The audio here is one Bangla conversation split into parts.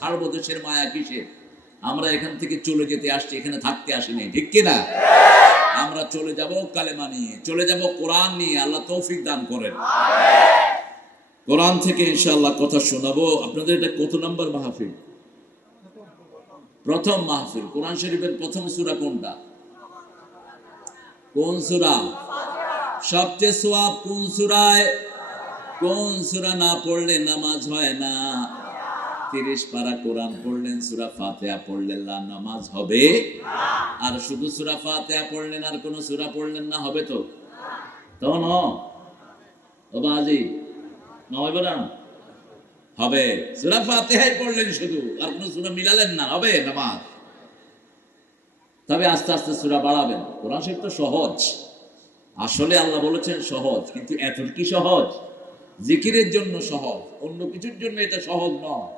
ছাড়বো দেশের মায়া কিসের? আমরা এখান থেকে চলে যেতে আসছি, এখানে থাকতে আসিনি, ঠিক কিনা? আমরা চলে যাব কালেমা নিয়ে, চলে যাব কোরআন নিয়ে। আল্লাহ তৌফিক দান করেন। কোরআন থেকে ইনশাআল্লাহ কথা শোনাবো আপনাদের। এটা কত নাম্বার মাহফিল? প্রথম মাহফিল। কোরআন শরীফের প্রথম সূরা কোনটা? কোন সূরা? সবচেয়ে সওয়াব কোন সূরায়? কোন সূরা না পড়লে নামাজ হয় না? 30 পারা কোরআন পড়লেন, সূরা ফাতিহা পড়লেন না, নামাজ হবে? আর শুধু সূরা ফাতিহা পড়লেন আর কোন সূরা পড়লেন না, হবে তো? তো না ও বাজি না, হবে না? হবে। সূরা ফাতিহাই পড়লেন শুধু, আর কোন সূরা মিলালেন না, হবে নামাজ? তবে আস্তে আস্তে সূরা বাড়াবেন। কোরআন শরীফ তো সহজ, আসলে আল্লাহ বলেছেন সহজ, কিন্তু এত কি সহজ? জিকিরের জন্য সহজ, অন্য কিছুর জন্য এটা সহজ নয়।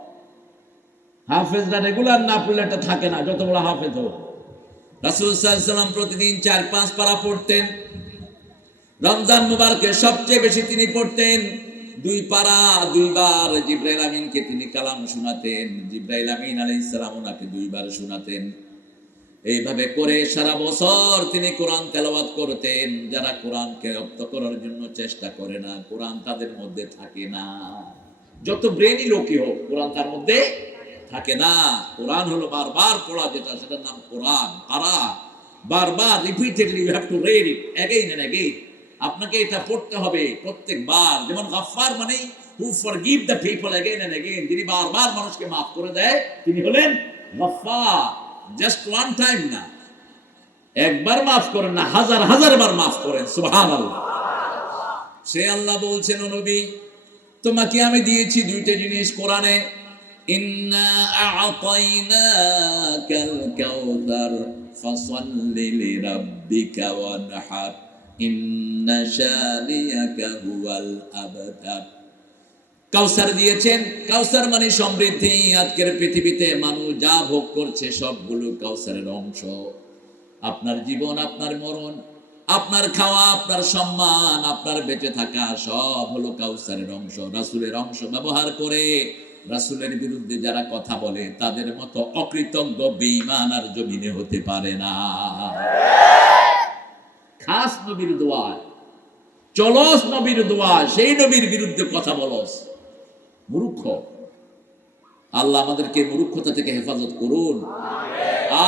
হাফেজরা রেগুলার না পড়লে এটা থাকে না, যত বড় হাফেজ হোক। রাসূল সাল্লাল্লাহু আলাইহি ওয়াসাল্লাম প্রতিদিন 4-5 পারা পড়তেন। রমজান মুবারকে সবচেয়ে বেশি তিনি পড়তেন 2 পারা। 2 বার জিবরাইল আমিনকে তিনি কালাম শোনাতেন, জিবরাইল আমিন আলাইহিস সালাম ওনাকে 2 বার শোনাতেন। এইভাবে করে সারা বছর তিনি কোরআন তেলাওয়াত করতেন। যারা কোরআনকে রপ্ত করার জন্য চেষ্টা করে না, কোরআন তাদের মধ্যে থাকে না। যত ব্রেনি লোকই হোক, কোরআন তার মধ্যে থাকে না। কোরআন হলো বারবার পড়া, যেটা সেটার নাম কোরআন। কারা বারবার repeatedly you have to read it again and again. আপনাকে এটা পড়তে হবে প্রত্যেকবার। যেমন গফফার মানে who forgive the people again and again, যিনি বারবার মানুষকে মাফ করে দেয়, তিনি হলেন গফফার। জাস্ট ওয়ান টাইম না, একবার মাফ করেন না, হাজার হাজার বার মাফ করেন। সুবহানাল্লাহ। সে আল্লাহ বলছেন, ও নবী, তোমাকে আমি দিয়েছি 2টা জিনিস কোরআনে। ইন্না আ'তাইনাকাল কাউসার ফাসাল্লি লিরাব্বিকা ওয়ানহার ইন্না শানিয়াকা হুয়াল আবতার। কাউসার দিয়েছেন। কাউসার মানে সমৃদ্ধি। আজকের পৃথিবীতে মানুষ যা ভোগ করছে সবগুলো কাউসারের অংশ। আপনার জীবন, আপনার মরণ, আপনার খাওয়া, আপনার সম্মান, আপনার বেঁচে থাকা সব হলো কাউসারের অংশ, রাসূলের অংশ ব্যবহার করে। রাসূলের বিরুদ্ধে যারা কথা বলে তাদের মতো অকৃতজ্ঞ বেঈমান আর জমিনে হতে পারে না। খাস নবীর দোয়া, চলস নবীর দোয়া, সেই নবীর বিরুদ্ধে কথা বলস, মূর্খ। আল্লাহ আমাদেরকে মূর্খতা থেকে হেফাজত করুন।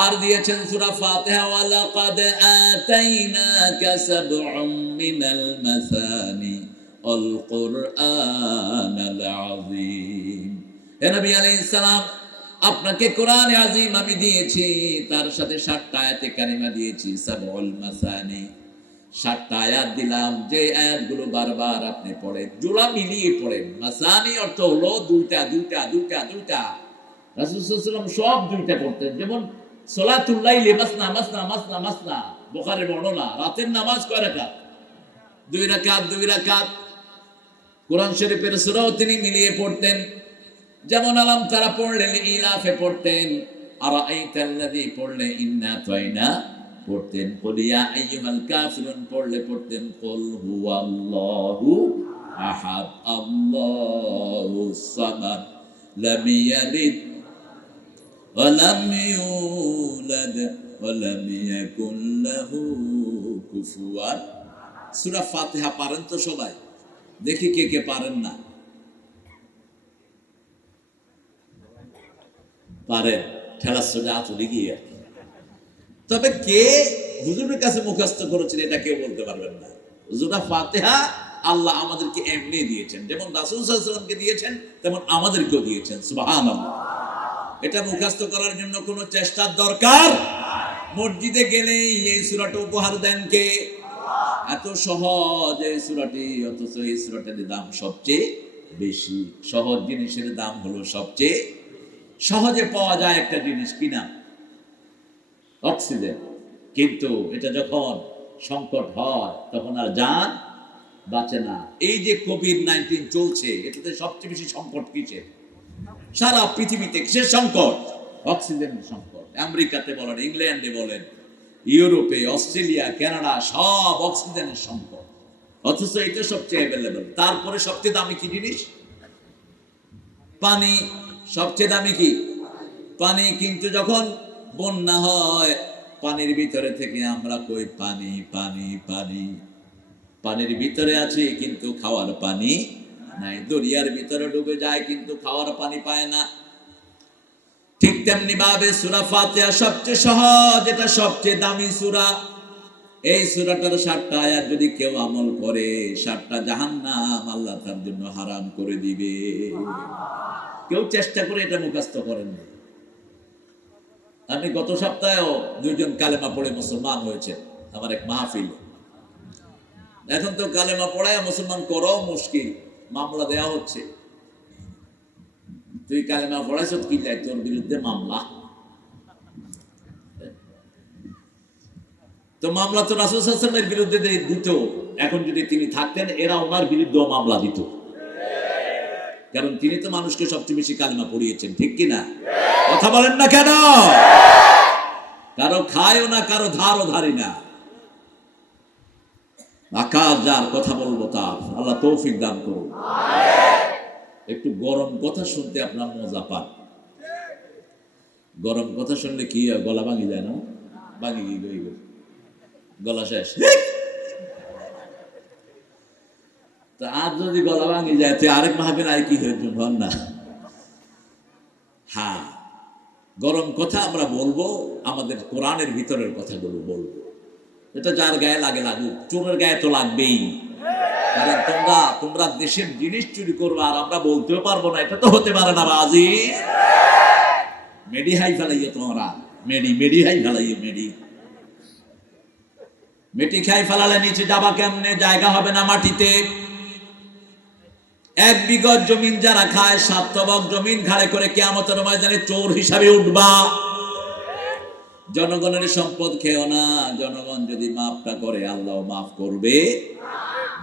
আর দিয়েছেন সূরা ফাতিহা, ওয়া লাকাদ আতাইনাকা সাব'আম মিনাল মাসানি আল কুরআনাল আযীম। হে নবী আলাইহিস সালাম, আপনাকে কোরআনে আযীম আমি দিয়েছি, তার সাথে 7টা আয়াতে কারিমা দিয়েছি। সাবউল মাসানি, 7টা আয়াত দিলাম, যে আয়াতগুলো বারবার আপনি পড়েন, জোড়া মিলিয়ে পড়েন। মাসানি অর্থ হলো 2টা 2টা 2টা 2টা। রাসূল সাল্লাল্লাহু আলাইহি ওয়াসাল্লাম সব 2টা করতেন। যেমন সালাতুল লাইলি মাসনা মাসনা মাসনা মাসনা, বুখারীর বর্ণনা। রাতের নামাজ কয় রাকাত? 2 রাকাত 2 রাকাত। কোরআন শরীফের সূরাও তিনি মিলিয়ে পড়তেন। যেমন আলাম তারা পড়লেন, ইলাফে পড়তেন, আরাআইতাল্লাযী পড়লে ইন্না আতাইনা পড়তেন, কুল ইয়া আইয়ুহাল কাফিরুন পড়তেন, কুল হুয়াল্লাহু আহাদ আল্লাহুস সামাদ লাম ইয়ালিদ ওয়া লাম ইউলাদ ওয়া লাম ইয়াকুল লাহু কুফুয়ান। সূরা ফাতিহা পারেন তো সবাই? দেখি কে কে পারেন না। পারেন, ঠেলা সোজা চলে গিয়ে। তবে কে হুজুরের কাছে মুখস্থ করেছেন এটা কেউ বলতে পারবেন না। সূরা ফাতিহা আল্লাহ আমাদেরকে এমনি দিয়েছেন, যেমন রাসূল সাল্লাল্লাহু আলাইহি ওয়াসাল্লামকে দিয়েছেন তেমন আমাদেরকেও দিয়েছেন। সুবহানাল্লাহ। এটা মুখস্থ করার জন্য কোনো চেষ্টার দরকার? মসজিদে গেলেই এই সূরাটা উপহার দেন কে? এত সহজ এই সূরাটি, অথচ এই সূরাটার দাম সবচেয়ে বেশি। সহজ জিনিসের দাম হলো সবচেয়ে সহজে পাওয়া যায় একটা জিনিস, কিনা? অক্সিজেন। কিন্তু এটা যখন সংকট হয় তখন আর জান বাঁচে না। এই যে কোভিড-19 চলছে, এটাতে সবচেয়ে বেশি সংকট কিসের? সারা পৃথিবীতে কিসের সংকট? অক্সিজেনের সংকট। আমেরিকাতে বলেন, ইংল্যান্ডে বলেন, ইউরোপে, অস্ট্রেলিয়া, কানাডা, সব অক্সিজেনের সংকট। অথচ এটা সবচেয়ে অ্যাভেলেবল। তারপরে সবচেয়ে দামি কি জিনিস? পানি। সবচেয়ে দামি কি? পানি। কিন্তু যখন বন্যা হয়, পানির ভিতরে থেকে আমরা কই পানি পানি পানি, পানির ভিতরে আছি কিন্তু খাওয়ার পানি নাই। দরিয়ার ভিতরে ডুবে যায় কিন্তু খাওয়ার পানি পায় না। ঠিক তেমনি ভাবে সূরা ফাতিহা সবচেয়ে সহজ, এটা সবচেয়ে দামি সূরা। এই সূরাটার 7টা আয়াত যদি কেউ আমল করে, 7টা জাহান্নাম আল্লাহ তার জন্য হারাম করে দিবে। কেউ চেষ্টা করে এটা মুখস্থ করেন না। আমি গত সপ্তাহেও 2জন কালেমা পড়ে মুসলমান হয়েছে আমার এক মাহফিল। এখন তো কালেমা পড়ায় মুসলমান করাও মুশকিল, মামলা দেয়া হচ্ছে। তুই কালেমা পড়াইছ কি যায়, তোর বিরুদ্ধে মামলা। তো মামলা তো রাসূল সাল্লাল্লাহু আলাইহি ওয়াসাল্লামের বিরুদ্ধে দিত, এখন যদি তিনি থাকতেন এরা ওনার বিরুদ্ধেও মামলা দিত, কারণ তিনি তো মানুষকে সবচেয়ে বেশি কালেমা পড়িয়েছেন। ঠিক কিনা? কথা বলেন না কেন? কারো খায়ও না, কারো ধারও ধারি না। আকাশ যার, কথা বলবো তার। আল্লাহ তৌফিক দান করুন। একটু গরম কথা শুনতে আপনার মজা পান। গরম কথা শুনলে কি গলা ভাঙি যায় না? ভাঙি গই গলা শেষ। তা আর যদি গলা ভাঙি যায় তো আরেক মাহফিল আর কি হয়ে জন্য না। হ্যাঁ, গরম কথা আমরা বলবো, আমাদের কোরআনের ভিতরের কথাগুলো বলবো। এটা যার গায়ে লাগে লাগুক, চোরের গায়ে তো লাগবেই। কারণ তোমরা দেশের জিনিস চুরি করবে আর আমরা বলতেও পারবো না, এটা তো হতে পারে না। বাজি মেডি হাই ফেলাইয়ে তোমরা, মেডি হাই ফেলাইয়ে মেটি খাই ফেলালে নিচে যাবা কেমনে? জায়গা হবে না মাটিতে। 1 বিঘত জমিন যারা খায়, 7 তবক জমিন ঘাড়ে করে কিয়ামতের ময়দানে চোর হিসাবে উঠবা। জনগণের সম্পদ খেও না। জনগণ যদি মাফটা করে আল্লাহ মাফ করবে।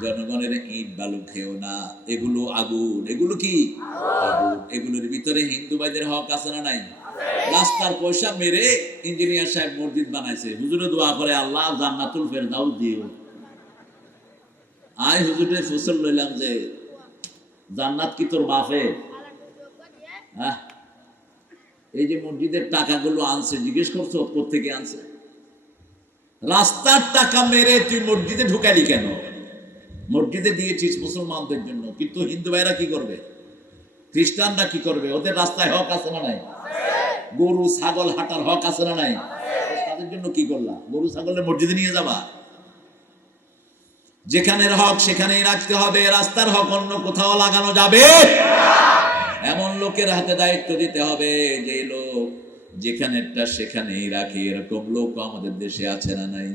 জনগণের ইট বালু খেও না, এগুলো আগুন। এগুলো কি? আগুন। এগুলোর ভিতরে হিন্দু ভাইদের হক আছে না নাই? রাস্তার পয়সা মেরে ইঞ্জিনিয়ার সাহেব মসজিদ বানাইছে, হুজুরে দোয়া করে আল্লাহ জান্নাতুল ফেরদাউস দিও। আয় হুজুরে ফসল লইলাম যে জান্নাত কি তোর বাপে? হ্যাঁ, এই যে মসজিদের টাকাগুলো আনছে, জিজ্ঞেস করছো কোত্থেকে আনছে? রাস্তার টাকা মেরে তুই মসজিদে ঢুকালি কেন? মসজিদে দিয়েছিস মুসলমানদের জন্য, কিন্তু হিন্দু ভাইরা কি করবে? খ্রিস্টানরা কি করবে? ওদের রাস্তায় হক আছে না নাই? গরু ছাগল হাঁটার হক আছে না নাই? তাদের জন্য কি করলা? গরু ছাগলের মসজিদে নিয়ে যাবা? যেখানের হক সেখানেই রাখতে হবে। রাস্তার হক অন্য কোথাও লাগানো যাবে? এমন লোকের হাতে দায়িত্ব দিতে হবে যে লোক যেখানেরটা সেখানেই রাখে। এরকম লোক আমাদের দেশে আছে না নাই?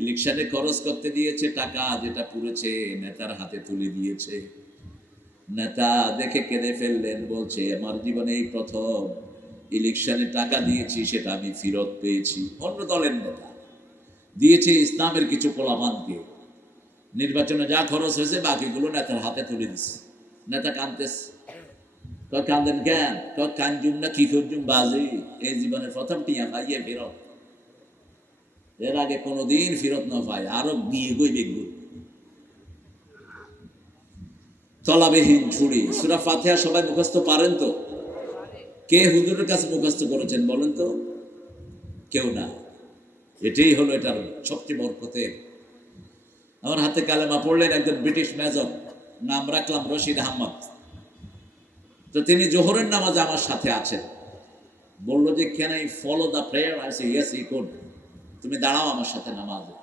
ইলেকশনে খরচ করতে দিয়েছে টাকা, যেটা পুড়েছে নেতার হাতে তুলে দিয়েছে। নেতা দেখে কেঁদে ফেললেন, বলছে আমার জীবনে এই প্রথম ইলেকশনে টাকা দিয়েছি, সেটা আমি ফেরত পেয়েছি। অন্য দলের নেতা দিয়েছে ইসলামের কিছু পোলাপানকে, নির্বাচনে যা খরচ হয়েছে বাকিগুলো নেতার হাতে তুলে দিচ্ছে। নেতা কাঁদতেছে। কান্দেন কেন? কাঞ্জুম না কি করজুম বাজি, এই জীবনের প্রথম টিয়া পাইয়ে ফেরত। এর আগে কোনোদিন ফেরত না পাই, আরো বিয়ে গই দেখব। তলাবিহীন ঝুড়ি। সূরা ফাতিহা সবাই মুখস্থ পারেন তো? কে হুজুরের কাছে মুখস্থ করেছেন বলেন তো? কেউ না। এটাই হলো এটার সবচেয়ে বরকতের। আমার হাতে কালেমা পড়লেন একজন ব্রিটিশ মেজর, নাম রাখলাম রশিদ আহমদ। তো তিনি জোহরের নামাজে আমার সাথে আছেন। বললো যে can I follow the prayer? I say yes you could. তুমি দাঁড়াও আমার সাথে নামাজে।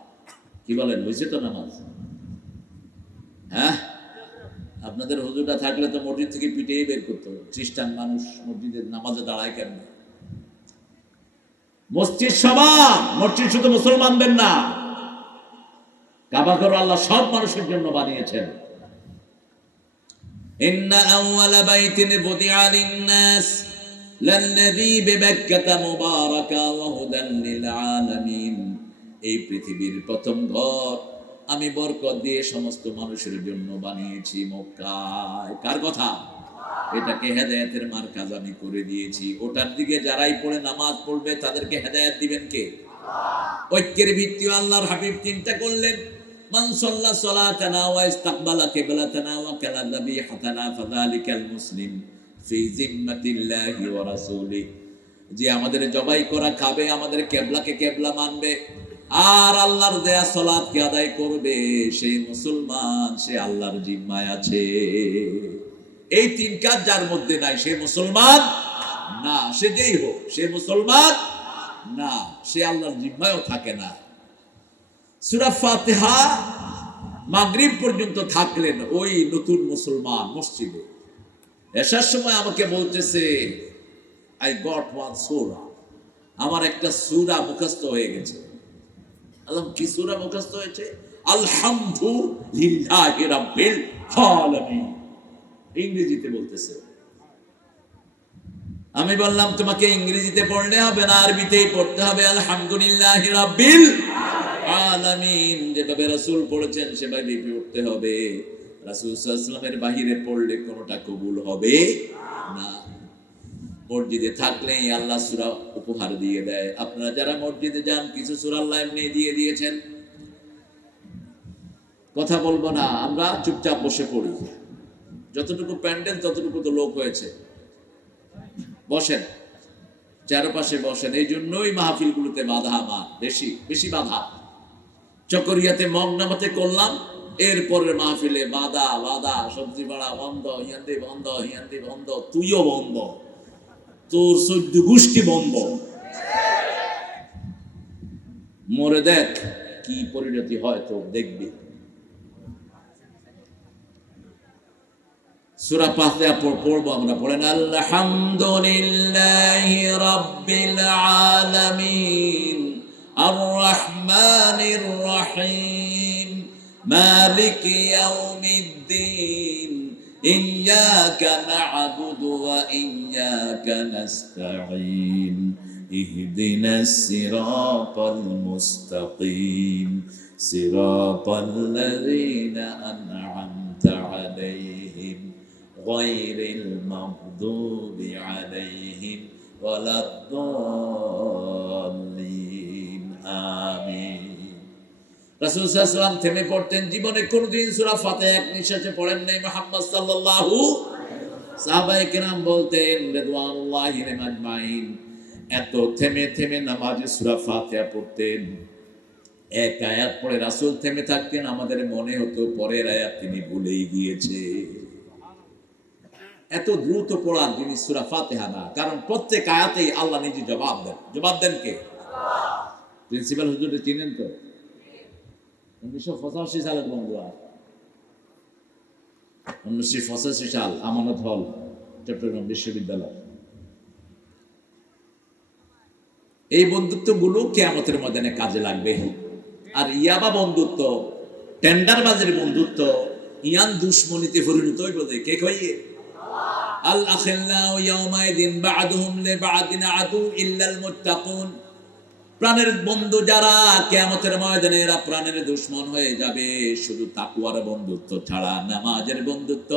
কি বলেন, হয়েছে তো নামাজ? হ্যাঁ, আপনাদের হুজুরটা থাকলে তো মসজিদ থেকে পিটিয়ে বের করতো। খ্রিস্টান মানুষ মসজিদের নামাজে দাঁড়ায় কেন? মসজিদ সবার, মসজিদ শুধু মুসলমানদের না। কাবা ঘর আল্লাহ সব মানুষের জন্য বানিয়েছেন। ইন্না আউওয়ালা বাইতিন বুদিআ লিন-নাস লাল্লাযী বিবাক্কাতা মুবারাকা ওয়া হুদান লিল আলামিন। এই পৃথিবীর প্রথম ঘর আমি বরকত দিয়ে সমস্ত মানুষের জন্য বানিয়েছি মক্কায়। কার কথা? এটাকে হেদায়েতের মার্কাজ আমি করে দিয়েছি। ওটার দিকে যারাই পড়ে নামাজ পড়বে তাদেরকে হেদায়েত দিবেন কে? ঐক্যের ভিত্তি আল্লাহর হাবিব চিন্তা করলেন, মান সাল্লা সালাতানা ওয়া ইস্তাকবালা কিবলাতানা ওয়া কালা যাবিহাতানা ফাযালিকাল মুসলিম ফি জিম্মাতিল্লাহি ওয়া রাসূলিহি, যে আমাদের জবাই করা খাবে, আমাদের কেবলাকে কেবলা মানবে, আর আল্লাহর দেয়া সালাতকে আদায় করবে, সেই মুসলমান, সে আল্লাহর জিম্মায় আছে। এই তিন কাজ যার মধ্যে নাই, সে মুসলমান না। সে যেই হোক, সে মুসলমান না, সে আল্লাহর জিম্মায়ও থাকে না। সূরা ফাতিহা মাগরিব পর্যন্ত থাকলেন ওই নতুন মুসলমান মসজিদে। এসার সময় আমাকে বলতেছে, আই গট ওয়ান সূরা, আমার একটা সূরা মুখস্থ হয়ে গেছে। আল্লাহ, কি সূরা মুখস্থ হয়েছে? আলহামদুলিল্লাহি রাব্বিল আলামিন, ইংরেজিতে বলতেছে। আমি বললাম, তোমাকে ইংরেজিতে পড়লে হবে না, আরবিতেই পড়তে হবে। আলহামদুলিল্লাহি রাব্বিল আলামিন, যেভাবে রাসূল পড়েছেন সেভাবেই পড়তে হবে। রাসূল সাল্লাল্লাহু আলাইহি ওয়াসাল্লামের বাহিরে পড়লে কোনটা কবুল হবে না। মসজিদে থাকলেই আল্লাহ সূরা উপহার দিয়ে দেয়। আপনারা যারা মসজিদে যান, কিছু সূরা আল্লাহ এমনি দিয়ে দিয়েছেন। কথা বলবো না, আমরা চুপচাপ বসে পড়ি। যতটুকু প্যান্ডেল ততটুকু তো লোক হয়েছে, বসেন, চারপাশে বসেন। এই জন্যই মাহফিলগুলোতে বাধা আমার বেশি বেশি বাধা। চকরিয়াতে মগনামাতে করলাম, এরপরের মাহফিলে বাধা বাধা, সবজি বাড়া বন্ধ, হিয়ান্দি বন্ধ, হিয়ান্দি বন্ধ, তুইও বন্ধ, তোর 14 গোষ্ঠী বন্ধ। মরে দেখ কি পরিণতি হয়, তো দেখবি। সূরা ফাতিহা পড়বো আমরা, পড়েন আলহামদুলিল্লাহি রাব্বিল আলামিন আর রহমানির রহিম মালিকি ইয়াউমিদ্দিন ইয়্যাকা না'বুদু ওয়া ইয়্যাকা নাস্তাঈন ইহদিনাস সিরাতাল মুস্তাকিম সিরাতাল লাযীনা আন'আমতা আলাইহিম গায়রিল মাগদুবি আলাইহিম ওয়ালাদ-দাল্লিন। আমিন। রাসূল সাল্লাল্লাহু আলাইহি ওয়াসাল্লাম থেমে পড়তেন। জীবনে কোনদিন সূরা ফাতিহা এক নিঃশ্বাসে পড়েন নাই মুহাম্মদ সাল্লাল্লাহু। সাহাবায়ে কেরাম বলতেন রিদওয়ানুল্লাহি আলাইহিম আজমাইন, এত থেমে থেমে নামাজে সূরা ফাতিহা পড়তেন। এক আয়াত পড়ে রাসূল থেমে থাকতেন, আমাদের মনে হতো পরের আয়াত তিনি ভুলেই গিয়েছে। এত দ্রুত পড়ার জিনিস সূরা ফাতিহা না, কারণ প্রত্যেক আয়াতেই আল্লাহ নিজে জবাব দেন। জবাব দেন কে? প্রিন্সিপাল হুজুরে চিনেন তো? 1985 সালের বন্ধুরা, 1985 সাল, আমানত হল, চট্টগ্রাম বিশ্ববিদ্যালয়। এই বন্ধুত্ব গুলো কিয়ামতের ময়দানে কাজে লাগবে। আর ইয়াবা বন্ধুত্ব, টেন্ডারবাজের বন্ধুত্ব, ইয়ান দুশ্মনীতে পরিণত হইব। কে কইয়ে? আল আখিল্লাউ ইয়াউমাইদিন বা'দুহুম লিবা'দিন আদু ইল্লাল মুত্তাকুন। প্রাণের বন্ধু যারা, কিয়ামতের ময়দানে এরা প্রাণের দুশমন হয়ে যাবে, শুধু তাকওয়ার বন্ধুত্ব ছাড়া, নামাজের বন্ধুত্ব,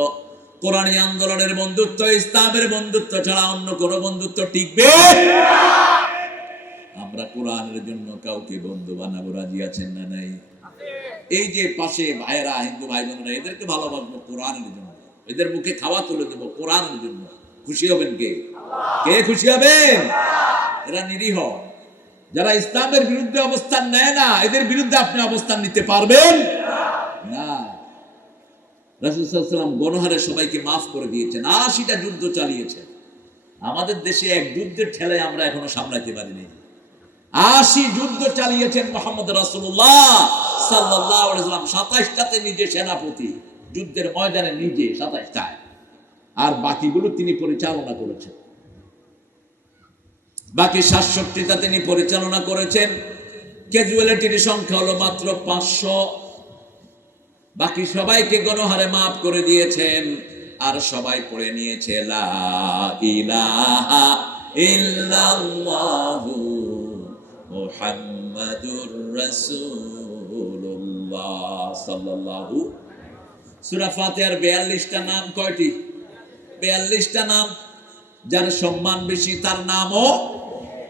কোরআনী আন্দোলনের বন্ধুত্ব, ইসলামের বন্ধুত্ব ছাড়া অন্য কোনো বন্ধুত্ব টিকবে না। আমরা কোরআনের জন্য কাউকে বন্ধু বানাবো, রাজি আছেন না নাই? এই যে পাশে ভাইরা, হিন্দু ভাই বোনেরা, এদেরকে ভালোবাসবো কোরআনের জন্য, এদের মুখে খাওয়া তুলে দেব কোরআনের জন্য। খুশি হবেন কে? কে খুশি হবেন? এরা নিরীহ, যারা ইসলামের বিরুদ্ধে অবস্থান নেয় না, এদের বিরুদ্ধে আপনি অবস্থান নিতে পারবেন না। রাসূল সাল্লাল্লাহু আলাইহি ওয়াসাল্লাম গণহারে সবাইকে মাফ করে দিয়েছেন, 80টা যুদ্ধ চালিয়েছেন। আমাদের দেশে এক যুদ্ধের ঠেলায় আমরা এখনো সামলাতে পারিনি। 80 যুদ্ধ চালিয়েছেন মুহাম্মদ রাসূলুল্লাহ সাল্লাল্লাহু আলাইহি ওয়াসাল্লাম। 27টাতে নিজে সেনাপতি, যুদ্ধের ময়দানে নিজে 27টায়, আর বাকিগুলো তিনি পরিচালনা করেছেন। বাকি 67টা তিনি পরিচালনা করেছেন। ক্যাজুয়ালিটির সংখ্যা হলো মাত্র 500। বাকি সবাইকে গণহারে মাফ করে দিয়েছেন, আর সবাই পড়ে নিয়েছে লা ইলাহা ইল্লাল্লাহু মুহাম্মাদুর রাসূলুল্লাহ সাল্লাল্লাহু। সূরা ফাতিহার 42টা নাম কয়টি? 42টা নাম। যার সম্মান বেশি তার নামও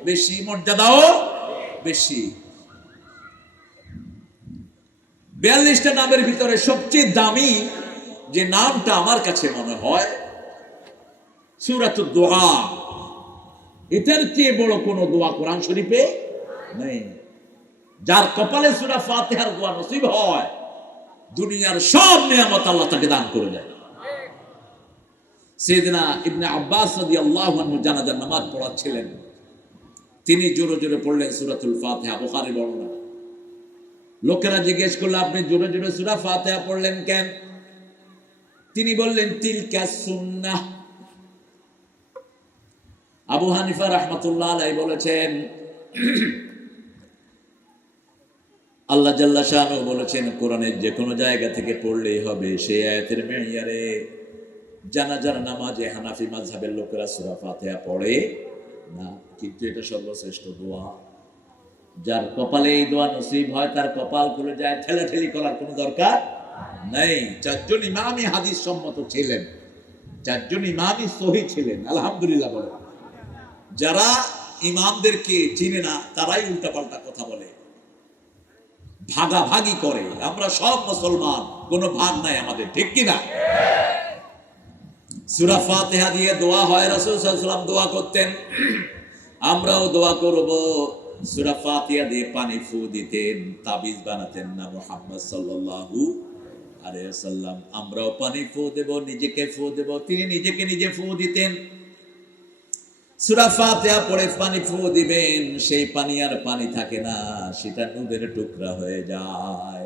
বেশি, মর্যাদাও বেশি। 42টা নামের ভিতরে সবচেয়ে দামি যে নামটা আমার কাছে মনে হয়, সূরাতুদ দুহা, এটার চেয়ে বড় কোন দোয়া কোরআন শরীফে নেই। যার কপালে সূরা ফাতিহার দোয়া নসিব হয়, দুনিয়ার সব নিয়ামত আল্লাহ তাকে দান করে দেয়। সাইয়েদনা ইবনে আব্বাস রাদিয়াল্লাহু আনহু জানাজার নামাজ পড়াচ্ছিলেন, তিনি জোরে জোরে পড়লেন সূরাতুল ফাতিহা, বুখারী বর্ণনা। লোকেরা জিজ্ঞেস করলো, আপনি জোরে জোরে সূরা ফাতিহা পড়লেন কেন? তিনি বললেন, তিলকা সুন্নাহ। আবু হানিফা রাহমাতুল্লাহ আলাইহি বলেছেন, আল্লাহ জাল্লা শানহু বলেছেন কোরআনের যে কোনো জায়গা থেকে পড়লেই হবে। সেই আয়াতের মেয়ারে জানাজার নামাজে হানাফি মাযহাবের লোকেরা সূরা ফাতিহা পড়ে না, কিন্তু এটা সর্বশ্রেষ্ঠ দোয়া। যার কপালে এই দোয়া নসিব হয়, তার কপাল খুলে যায়, ঠেলাঠেলি করার কোনো দরকার নেই। চারজন ইমামই হাদিস সম্মত ছিলেন, চারজন ইমামই সহিহ ছিলেন, আলহামদুলিল্লাহ বলে। যারা ইমামদেরকে চিনে না তারাই উল্টাপাল্টা কথা বলে, ভাগাভাগি করে। আমরা সব মুসলমান, কোনো ভাগ নাই আমাদের, ঠিক কিনা? সূরা ফাতিহা দিয়ে দোয়া হয়, রাসূল সাল্লাল্লাহু আলাইহি ওয়াসাল্লাম দোয়া করতেন, আমরাও দোয়া করব। সূরা ফাতিহা দিয়ে পানি ফু দিতেন, তাবিজ বানাতেন না মুহাম্মদ সাল্লাল্লাহু আলাইহি ওয়াসাল্লাম। আমরাও পানি ফু দেব, নিজেকে ফু দেব, তিনি নিজেকে নিজে ফু দিতেন। সূরা ফাতিহা পড়ে পানি ফু দিবেন, সেই পানি আর পানি থাকে না, সেটা নূরের টুকরা হয়ে যায়।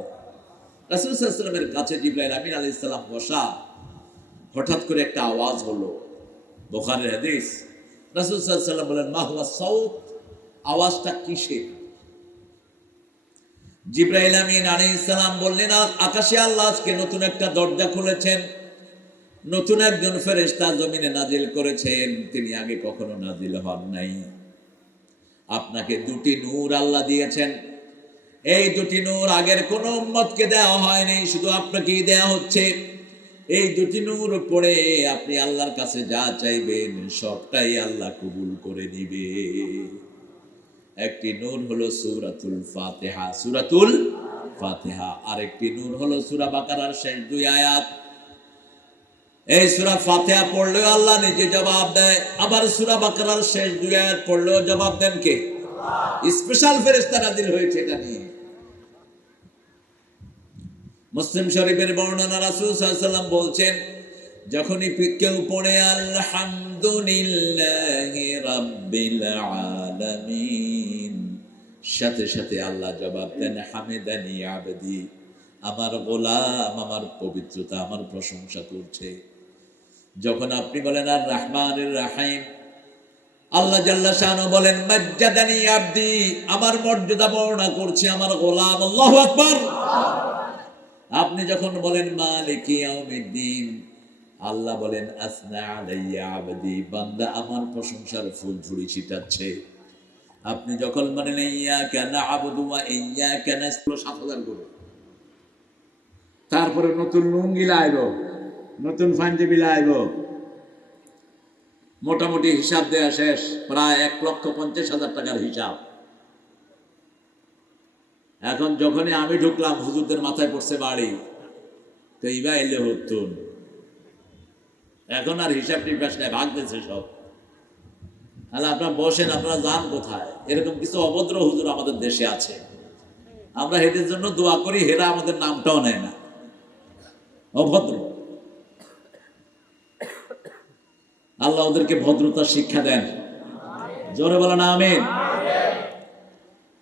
রাসূল সাল্লাল্লাহু আলাইহি ওয়াসাল্লামের কাছে জিবরাইল আমিন আলাইহিস সালাম বসা, হঠাৎ করে একটা আওয়াজ হলো, বুখারীর হাদিস। রাসূল সাল্লাল্লাহু আলাইহি ওয়াসাল্লাম বলেন, মা হুয়া সাউত, আওয়াজটা কিসের? জিবরাইল আমিন আলাইহিস সালাম বললেন, আকাশে আল্লাহ আজকে নতুন একটা দরজা খুলেছেন, নতুন একজন ফেরেশতা জমিনে নাজিল করেছেন, তিনি আগে কখনো নাজিল হন নাই। আপনাকে দুটি নূর আল্লাহ দিয়েছেন, এই দুটি নূর আগের কোন উম্মতকে দেওয়া হয়নি, শুধু আপনাকেই দেয়া হচ্ছে। এই দুটি নূর পড়ে আপনি আল্লাহর কাছে যা চাইবেন সবটাই আল্লাহ কবুল করে নিবে। একটি নূর হলো সূরাতুল ফাতিহা, সূরাতুল ফাতিহা। আরেকটি নূর হলো সূরা বাকারার শেষ দুই আয়াত। এই সূরা ফাতিহা পড়লেও আল্লাহ নিজে জবাব দেয়, আবার সূরা বাকারার শেষ দুই আয়াত পড়লেও জবাব দেন কে? আল্লাহ। স্পেশাল ফেরেশতা নাযিল হয়েছে এটা নিয়ে। মুসলিম শরীফের বর্ণনা, রাসূল সাল্লাল্লাহু আলাইহি ওয়াসাল্লাম বলছেন, যখনই কেউ পড়ে আলহামদুলিল্লাহি রাব্বিল আলামিন, সাথে সাথে আল্লাহ জবাব দেন, হামিদানি আবদি, আমার গোলাম আমার পবিত্রতা, আমার প্রশংসা করছে। যখন আপনি বলেন আর রহমানির রহিম, আল্লাহ জাল্লা শানহু বলেন, মাজ্জাদানি আবদি, আমার মর্যাদা বর্ণনা করছে আমার গোলাম। আল্লাহু আকবার। আপনি যখন বলেন মালিকি ইয়াউমিদ্দিন, আল্লাহ বলেন আসনা আলাইয়া আবদি, বান্দা আমার প্রশংসার ফুল ঝুড়ি ছিটাচ্ছে। আপনি যখন বলেন ইয়্যাকা না'বুদু ওয়া ইয়্যাকা নাস্তাইন, ৭০০০ করে। তারপরে নতুন লুঙ্গি লাইব, নতুন পাঞ্জাবি লাইব, মোটামুটি হিসাব দেয়া শেষ, প্রায় ১,৫০,০০০ টাকার হিসাব। এখন যখনই আমি ঢুকলাম, হুজুরদের মাথায় পড়ছে বাড়ি, তো ইবা এলে হতুন। এখন আর হিসাব টিপাস নাই, ভাগতেছে সব। তাহলে আপনারা বসেন, আপনারা যান কোথায়? এরকম কিছু অভদ্র হুজুর আমাদের দেশে আছে, আমরা হেদের জন্য দোয়া করি, হেরা আমাদের নামটাও নেয় না, অভদ্র। আল্লাহ ওদেরকে ভদ্রতার শিক্ষা দেন, জোরে বলেন আমিন।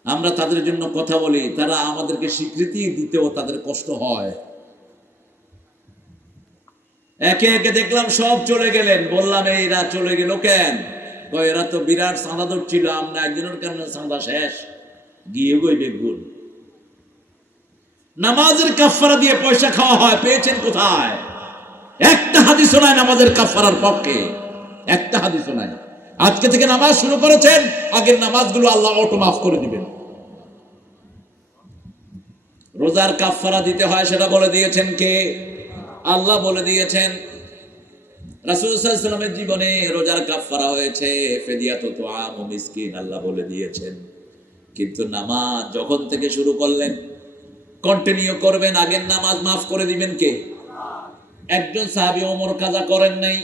আমরা তাদের জন্য কথা বলি, তারা আমাদেরকে স্বীকৃতি দিতেও তাদের কষ্ট হয়। একে একে দেখলাম সব চলে গেলেন, বললাম এরা চলে গেল কেন? এরা তো বিরাট চাঁদা ধরছিল, আমরা একজনের কারণে চাঁদা শেষ, গিয়ে গই বেগুন। নামাজের কাফারা দিয়ে পয়সা খাওয়া হয়, পেয়েছেন কোথায়? একটা হাদিসও নাই নামাজের কাফারার পক্ষে, একটা হাদিসও নাই। আজকে থেকে নামাজ শুরু করেছেন, আগের নামাজগুলো আল্লাহ অটো মাফ করে দিবেন। রোজার কাফারা দিতে হয় সেটা বলে দিয়েছেন কে? আল্লাহ বলে দিয়েছেন। রাসূল সাল্লাল্লাহু আলাইহি ওয়াসাল্লামের জীবনে রোজার কাফারা হয়েছে, ফিদিয়াতুত তুআম ও মিসকিন, আল্লাহ বলে দিয়েছেন। কিন্তু নামাজ যখন থেকে শুরু করলেন, কন্টিনিউ করবেন, আগের নামাজ মাফ করে দিবেন কে? একজন সাহাবী ওমর কাজা করেন নাই,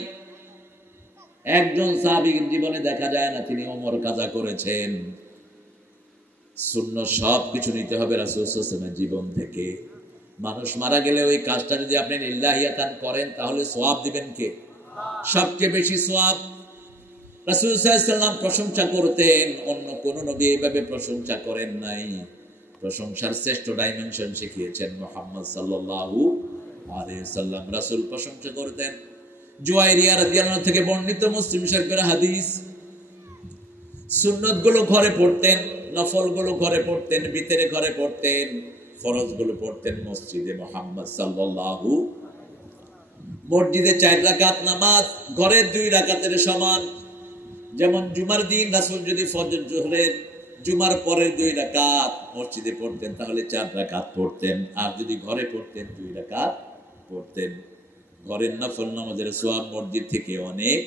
একজন সাহাবীর জীবনে দেখা যায় না তিনি ওমর কাজা করেছেন। সুন্নাত সবকিছু নিতে হবে রাসূল সাল্লাল্লাহু আলাইহি ওয়াসাল্লামের জীবন থেকে। মানুষ মারা গেলে ওই কাজটা যদি আপনি লিল্লাহিয়াতান করেন তাহলে সওয়াব দিবেন কে? সবচেয়ে বেশি সওয়াব রাসূল সাল্লাল্লাহু আলাইহি ওয়াসাল্লাম প্রশংসা করতেন, অন্য কোন নবী এইভাবে প্রশংসা করেন নাই। প্রশংসার শ্রেষ্ঠ ডাইমেনশন শিখিয়েছেন মুহাম্মদ সাল্লাল্লাহু আলাইহি ওয়াসাল্লাম। রাসূল প্রশংসা করতেন। জুয়াইরিয়া রাদিয়াল্লাহু থেকে বর্ণিত মুসলিম শরীফের হাদিস, সুন্নতগুলো ঘরে পড়তেন, নফলগুলো ঘরে পড়তেন, ভিতরে ঘরে পড়তেন, ফরজগুলো পড়তেন মসজিদে মুহাম্মদ সাল্লাল্লাহু। মসজিদে 4 রাকাত নামাজ ঘরের 2 রাকাতের সমান। যেমন জুমার দিন রাসূল যদি ফজর জোহরের জুমার পরের 2 রাকাত মসজিদে পড়তেন তাহলে 4 রাকাত পড়তেন, আর যদি ঘরে পড়তেন 2 রাকাত পড়তেন। ঘরের নফল নামাজের সওয়াব মসজিদ থেকে অনেক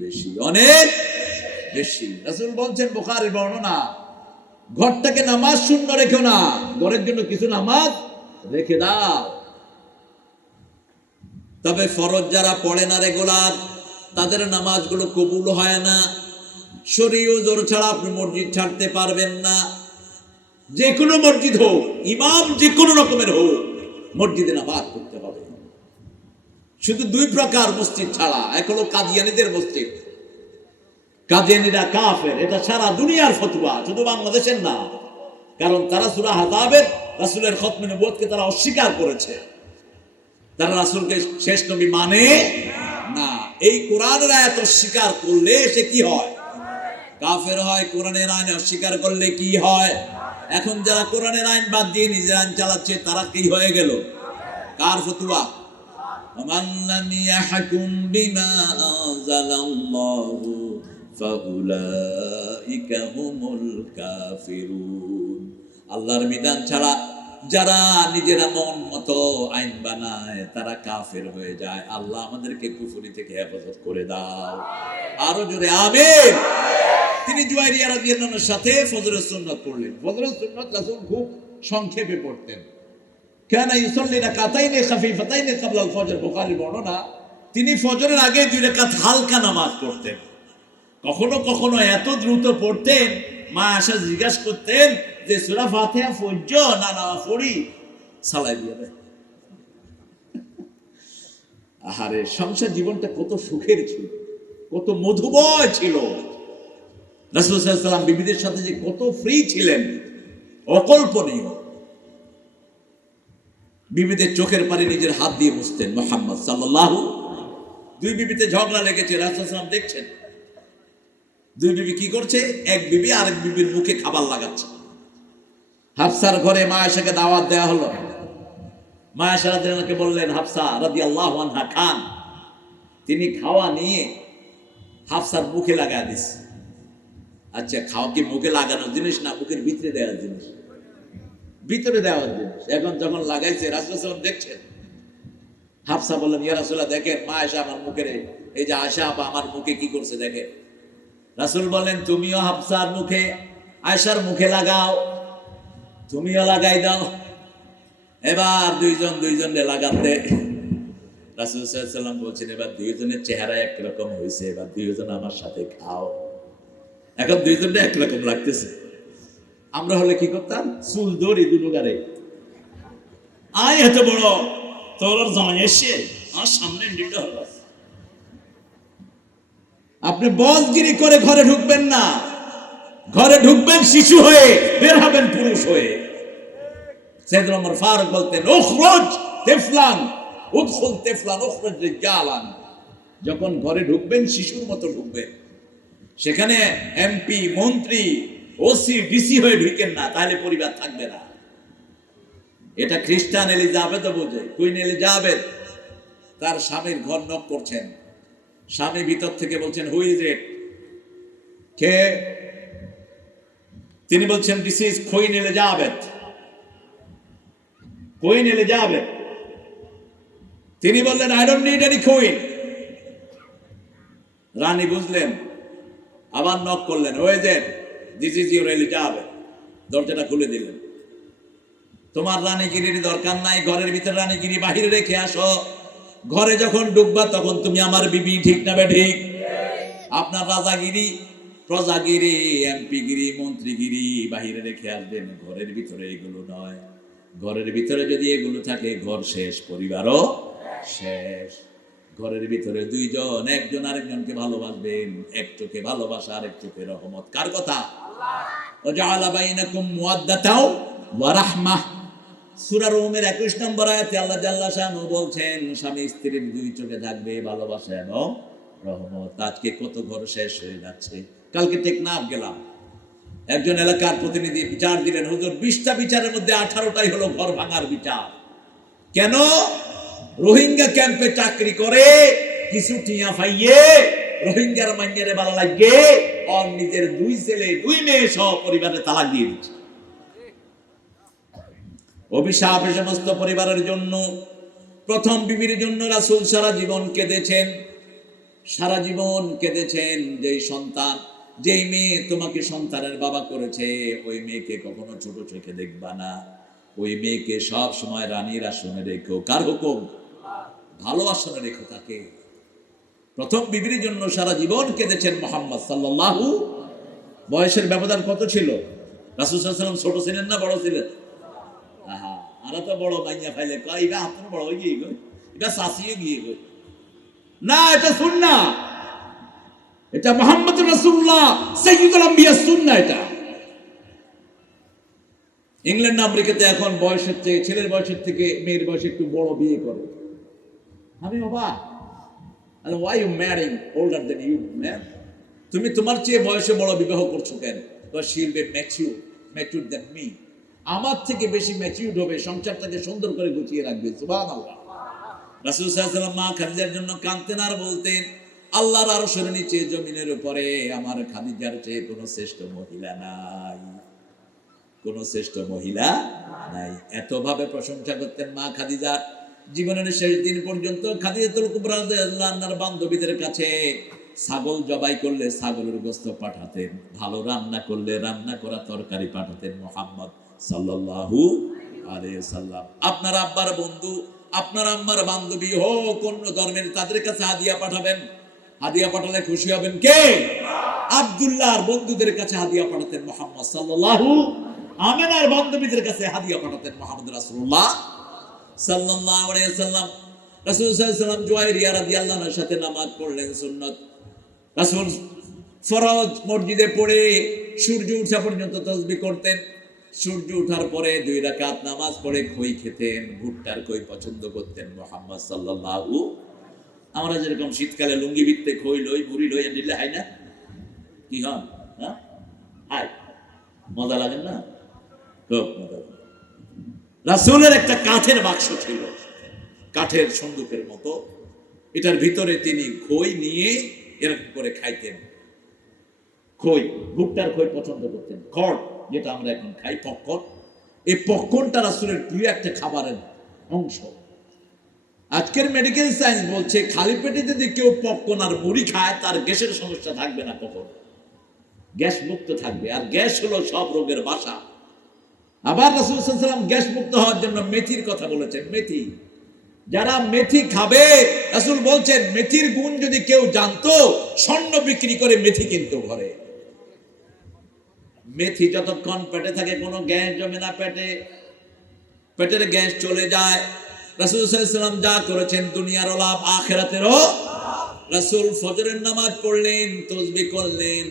বেশি, অনেক বেশি। রাসূল বলছেন বুখারীর বর্ণনা, ঘরটাকে নামাজ শূন্য রেখো না, ঘরের জন্য কিছু নামাজ রেখে দাও। তবে ফরজ যারা পড়ে না রেগুলার তাদের নামাজগুলো কবুল হয় না। শরীয়ত ওযর ছাড়া আপনি মসজিদ ছাড়তে পারবেন না। যে কোনো মসজিদ হোক, ইমাম যে কোনো রকমের হোক, মসজিদে নামাজ পড়তে হবে। শুধু 2 প্রকার মসজিদ ছাড়া, এক হলো কাদিয়ানীদের মসজিদ। কাদিয়ানীরা কাফের, এটা সারা দুনিয়ার ফতোয়া, শুধু বাংলাদেশের না। কারণ তারা সূরা আহজাবের রাসূলের খতমে নবুয়তকে তারা অস্বীকার করেছে। তারা রাসূলকে শেষ নবী মানে না। এই কোরআনের আয়াত অস্বীকার করলে সে কি হয়? কাফের হয়। কোরআনের আইন অস্বীকার করলে কি হয়? এখন যারা কোরআনের আইন বাদ দিয়ে নিজের আইন চালাচ্ছে তারা কি হয়ে গেল? কার ফতোয়া? وَمَنْ لَمْ يَحْكُمْ بِمَا أَنزَلَ اللَّهُ فَأُولَئِكَ هُمُ الْكَافِرُونَ। আল্লাহর বিধান ছাড়া যারা নিজেরা মন মতো আইন বানায় তারা কাফের হয়ে যায়। আল্লাহ আমাদেরকে কুফরি থেকে হেফাজত করে দাও। আরো জোরে আমিন। তিনি জুয়াইরিয়া রাদিয়াল্লাহু আনহার সাথে ফজরের সুন্নাত পড়লেন। ফজরের সুন্নাত রাসূল খুব সংক্ষেপে পড়তেন। কানা ইউসাল্লি রাকাতাইনি খাফিফাতাইনি ক্বাবলা আল ফজর, বুখারীর বর্ণনা, তিনি ফজরের আগে 2 রাকাত হালকা নামাজ পড়তেন। কখনো কখনো এত দ্রুত পড়তেন মা আয়েশা জিজ্ঞাসা করতেন যে সূরা ফাতিহা পড়ছ না না পড়ি, সালাই দিয়ে দেয়। আহারে, সংসার জীবনটা কত সুখের ছিল, কত মধুময় ছিল। রাসূল সাল্লাল্লাহু আলাইহি ওয়াসাল্লাম বিবিদের সাথে যে কত ফ্রি ছিলেন, অকল্পনীয়। বিবিদের চোখের পানি নিজের হাত দিয়ে মুছতেন মুহাম্মদ সাল্লাল্লাহু। 2 বিবিতে ঝগড়া লেগেছে, রাসূল সাল্লাল্লাহু আলাইহি ওয়াসাল্লাম দেখছেন 2 বিবি কি করছে, এক বিবি আরেক বিবির মুখে খাবার লাগাচ্ছে। হাফসার ঘরে মা আয়েশাকে দাওয়াত দেওয়া হলো। মা আয়েশা রাদিয়াল্লাহু আনহাকে বললেন হাফসা রাদিয়াল্লাহু আনহা খান। তিনি খাওয়া নিয়ে হাফসার মুখে লাগায় দিছে। আচ্ছা, খাওয়া কি মুখে লাগানোর জিনিস না মুখের ভিতরে দেওয়ার জিনিস? ভিতরে দেওয়ার জিনিস। এখন যখন লাগাইছে রাসূল সাল্লাল্লাহু আলাইহি ওয়াসাল্লাম দেখছেন। হাফসা বললেন ইয়া রাসূলুল্লাহ দেখেন মা আয়েশা আমার মুখের, এই যে আয়েশা আপা আমার মুখে কি করছে দেখেন। রাসূল বলেন তুমিও হাফসার মুখে আয়েশার মুখে লাগাও, তুমিও লাগাই দাও। এবার দুইজনে লাগাতে রাসূল সাল্লাল্লাহু আলাইহি ওয়াসাল্লাম বলছেন এবার 2 জনের চেহারা একরকম হয়েছে, এবার 2 জন আমার সাথে খাও। এখন 2 জনে একরকম লাগতেছে। আমরা হলে কি করতাম, চুল দড়ি দুটো গারে, আয় এত বড় তোর জামাই এসে আমার সামনে ডিটা হলো। আপনি বসগিরি করে ঘরে ঢুকবেন না, ঘরে ঢুকবেন শিশু হয়ে, বের হবেন পুরুষ হয়ে। সাইয়েদনা ওমর ফারুক বলতেন উখরুজ তিফলান উদখুল তিফলান উখরুজ রিজালান। যখন ঘরে ঢুকবেন শিশুর মতো ঢুকবেন, সেখানে এমপি মন্ত্রী ওসি ডিসি হয়ে ঢুকেন না, তাহলে পরিবার থাকবে না। এটা খ্রিস্টান এলিজাবেথও বোঝে। কুইন এলিজাবেথ তার স্বামীর ঘর নক করছেন, স্বামী ভিতর থেকে বলছেন হু ইজ ইট, কে? তিনি বলছেন this is Queen Elizabeth, Queen Elizabeth. তিনি বললেন I don't need any queen. রানী বুঝলেন, আবার নক করলেন who is it, this is your Elizabeth. দরজাটা খুলে দিলেন। তোমার রানীগিরির দরকার নাই, ঘরের ভিতরে রানীগিরি বাহিরে রেখে আসো। ঘরে যখন ঢুকবা তখন তুমি আমার বিবি, ঠিক না বে ঠিক? আপনার রাজাগিরি, প্রজাগিরি, এমপিগিরি, মন্ত্রীগিরি বাহিরে রেখে আসবেন, ঘরের ভিতরে এগুলো নয়। ঘরের ভিতরে যদি এগুলো থাকে ঘর শেষ, পরিবারও শেষ। ঘরের ভিতরে দুইজন, একজন আরেকজনকে ভালোবাসবেন, এক চোখে ভালোবাসা, আরেক চোখে রহমত। কার কথা? ওয়াজআলা বাইনাকুম মুওয়াদ্দাতাও ওয়া রাহমাহ। সূরা রুমের 21 নম্বর আয়াতে আল্লাহ জাল্লা শানহু বলছেন স্বামী স্ত্রীর দুই চোখে থাকবে ভালোবাসা এবং রহমত। আজকে কত ঘর শেষ হয়ে যাচ্ছে। কালকে টেকনাফ গেলাম, একজন এলাকার প্রতিনিধি বিচার দিলেন, হুজুর 20টা বিচারের মধ্যে 18টাই হলো ঘর ভাঙার বিচার। কেন? রোহিঙ্গা ক্যাম্পে চাকরি করে কিছু টিয়া ফাইয়ে রোহিঙ্গার মাইয়ারে ভালো লাগে, আর নিজের 2 ছেলে 2 মেয়ে সহ পরিবারে তালাক দিয়ে দিচ্ছে। অভিশাপ এই সমস্ত পরিবারের জন্য। প্রথম বিবির জন্য রাসূল সারা জীবন কেঁদেছেন, সারা জীবন কেঁদেছেন। যেই সন্তান, যেই মেয়ে তোমাকে সন্তানের বাবা করেছে, ওই মেয়েকে কখনো ছোট চোখে দেখবা না। ওই মেয়েকে সব সময় রানীর আসনে রেখো। কার হুকুম? ভালো আসনে রেখো তাকে। প্রথম বিবির জন্য সারা জীবন কেঁদেছেন মুহাম্মদ সাল্লাল্লাহু। বয়সের ব্যবধান কত ছিল? রাসূল সাল্লাল্লাহু আলাইহি ওয়াসাল্লাম ছোট ছিলেন না বড় ছিলেন? আহা, আরা তো বড় মাইয়া ফাইলে কয় এটা আপনার বড় হয়ে গিয়ে গো, এটা সাসিয়ে গিয়ে গো। না, এটা সুন্নাহ, এটা মুহাম্মদ রাসূলুল্লাহ সাইয়্যিদুল আম্বিয়া সুন্নাহ। এটা ইংল্যান্ড আমেরিকাতে এখন বয়সের চেয়ে, ছেলের বয়সের থেকে মেয়ের বয়স একটু বড় বিয়ে করে। আমি বাবা, why you marrying older than you, man? তুমি তোমার চেয়ে বয়সে বড় বিবাহ করছো কেন? Because she will be mature than me. আমার থেকে বেশি ম্যাচিউরড হবে, সংসারটাকে সুন্দর করে গুছিয়ে রাখবে। সুবহানাল্লাহ। রাসূল সাল্লাল্লাহু আলাইহি ওয়াসাল্লাম মা খাদিজার জন্য কাঁদতেন আর বলতেন, আল্লাহর আরশের নিচে জমিনের উপরে আমার খাদিজার চেয়ে কোনো শ্রেষ্ঠ মহিলা নাই, কোনো শ্রেষ্ঠ মহিলা নাই। এতভাবে প্রশংসা করতেন মা খাদিজার। জীবনের শেষ দিন পর্যন্ত খাদিজাতুল কুবরা রাদিয়াল্লাহু আনহার বান্ধবীদের কাছে ছাগল জবাই করলে ছাগলের গোশত পাঠাতেন, ভালো রান্না করলে রান্না করা তরকারি পাঠাতেন মুহাম্মদ সাল্লাল্লাহু আলাইহি ওয়াসাল্লাম। আপনার আব্বার বন্ধু, আপনার আম্মার বান্ধবী হোক অন্য ধর্মের, তাদের কাছে হাদিয়া পাঠাবেন। হাদিয়া পাঠালে খুশি হবেন কে? আব্দুল্লাহর বন্ধুদের কাছে হাদিয়া পাঠাতেন মুহাম্মদ সাল্লাল্লাহু। আমেনার বান্ধবীদের কাছে হাদিয়া পাঠাতেন মুহাম্মদ রাসূলুল্লাহ সাল্লাল্লাহু আলাইহি ওয়াসাল্লাম। রাসূল সাল্লাল্লাহু আলাইহি ওয়াসাল্লাম জুয়াইরিয়া রাদিয়াল্লাহু আনহার সাথে নামাজ পড়লেন সুন্নাত। রাসূল ফরজ মসজিদে পড়ে সূর্য ওঠা পর্যন্ত তাসবিহ করতেন। সূর্য ওঠার পরে 2 রাকাত নামাজ পড়ে খই খেতেন, ভুট্টার খই পছন্দ করতেন মুহাম্মদ সাল্লাল্লাহু। আমরা যেরকম শীতকালে লুঙ্গি বিকতে খই লই, বুড়ি লই দিলে হয় না? কি হন? হ্যাঁ, হাই, মজা লাগে না? খুব মজা লাগে। রাসূলের একটা কাঠের বাক্স ছিল, কাঠের সন্দুকের মতো। এটার ভিতরে তিনি খই নিয়ে এরকম করে খাইতেন। খই, ভুট্টার খই পছন্দ করতেন। খড় যেটা আমরা এখন খাই, পপকর্ন, এই পপকর্নটা রাসূলের প্রিয় একটা খাবারের অংশ। আজকের মেডিকেল সায়েন্স বলছে খালি পেটে যদি কেউ পপকর্ন আর মুড়ি খায় তার গ্যাসের সমস্যা থাকবে না, কখন গ্যাস মুক্ত থাকবে। আর গ্যাস হলো সব রোগের বাসা। আবার রাসূল সাল্লাল্লাহু আলাইহি ওয়াসাল্লাম গ্যাস মুক্ত হওয়ার জন্য মেথির কথা বলেছেন। মেথি, যারা মেথি খাবে, রাসূল বলছেন মেথির গুণ যদি কেউ জানতো স্বর্ণ বিক্রি করে মেথি কিনতো ঘরে। মেথি যতক্ষণ পেটে থাকে কোনো গ্যাস জমে না, পেটের গ্যাস চলে যায়। রাসূল সাল্লাল্লাহু আলাইহি ওয়াসাল্লাম যা করেছেন দুনিয়ারও লাভ আখিরাতেরও। রাসূল ফজরের নামাজ পড়লেন, তাসবিহ করলেন,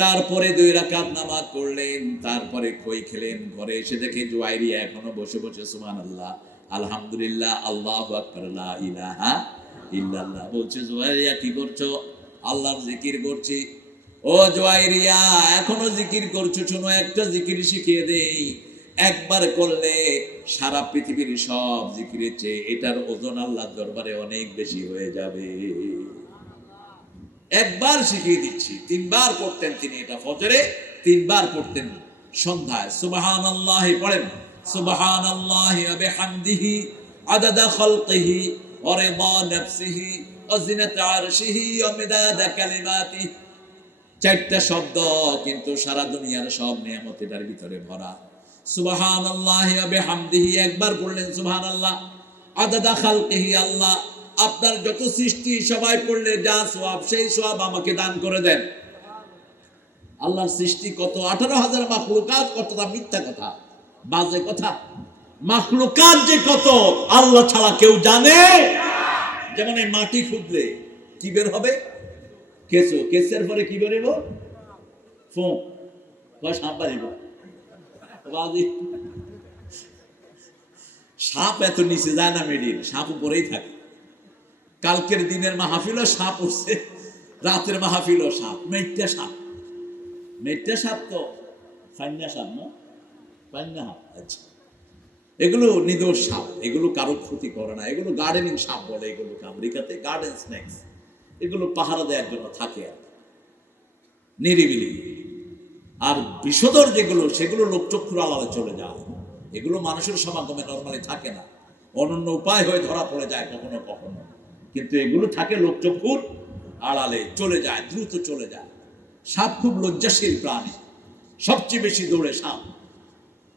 তারপরে 2 রাকাত নামাজ পড়লেন, তারপরে খই খেলেন। ঘরে এসে দেখে জুয়াইরিয়া এখনো বসে বসে সুবহানাল্লাহ, আলহামদুলিল্লাহ, আল্লাহু আকবার, লা ইলাহা ইল্লাল্লাহ বলছে। জুয়াইরিয়া কি করছো? আল্লাহর জিকির করছি। ও জুয়াইরিয়া, এখনো জিকির করছো? শোনো, একটা জিকির শিখিয়ে দেই। একবার করলে সারা পৃথিবীর সব জিকিরের চেয়ে এটার ওজন আল্লাহর দরবারে অনেক বেশি হয়ে যাবে। একবার শিখিয়ে দিচ্ছি। 3 বার পড়তেন তিনি এটা ফজরে, 3 বার পড়তেন সন্ধ্যায়। সুবহানাল্লাহি পড়েন, সুবহানাল্লাহি ওয়া বিহামদিহি আদাদা খালকিহি ওয়া রিদা নাফসিহি ওয়া জিনাতা আরশিহি ওয়া মিদাদা কালিমাতিহি। 4টা শব্দ, কিন্তু সারা দুনিয়ার সব নিয়ামত এটার ভিতরে ভরা। সুবহানাল্লাহি ওয়া বিহামদিহি একবার পড়লেন সুবহানাল্লাহ, আদাদা খালকিহি আল্লাহ আপনার যত সৃষ্টি সবাই পড়লে যা সওয়াব সেই সওয়াব আমাকে দান করে দেন। আল্লাহর সৃষ্টি কত, 18,000 মাখলুকাত, কতটা মিথ্যা কথা, বাজে কথা। মাখলুকাত যে কত আল্লাহ ছাড়া কেউ জানে। যেমন এই মাটি খুঁজলে কি বের হবে? কেঁচো, কেঁচের পরে কি বেরোব? ফোঁক, সাপ বাড়িব। সাপ এত নিচে যায় না মেডির, সাপ উপরেই থাকে। কালকের দিনের মাহফিলও সাপ উঠছে, রাতের মাহফিলও সাপ, মেট্টা সাপ। মেট্টা সাপ তো ফান্না সাপ না, ফান্না সাপ। আচ্ছা, এগুলো নিদোষ সাপ, এগুলো কারো ক্ষতি করে না, এগুলো গার্ডেনিং সাপ বলে এগুলোকে আমেরিকাতে, গার্ডেন স্নেকস। এগুলো পাহারা দেওয়ার জন্য থাকে আর নিরিবিলি। আর বিষধর যেগুলো সেগুলো লোকচক্ষুর আড়ালে চলে যায়, এগুলো মানুষের সমাগমে নরমালি থাকে না, অনন্য উপায় হয়ে ধরা পড়ে যায় কখনো কখনো, কিন্তু এগুলো থাকে লোকচক্ষুর আড়ালে, চলে যায়, দ্রুত চলে যায়। সাপ খুব লজ্জাশীল প্রাণী, সবচেয়ে বেশি দৌড়ে সাপ,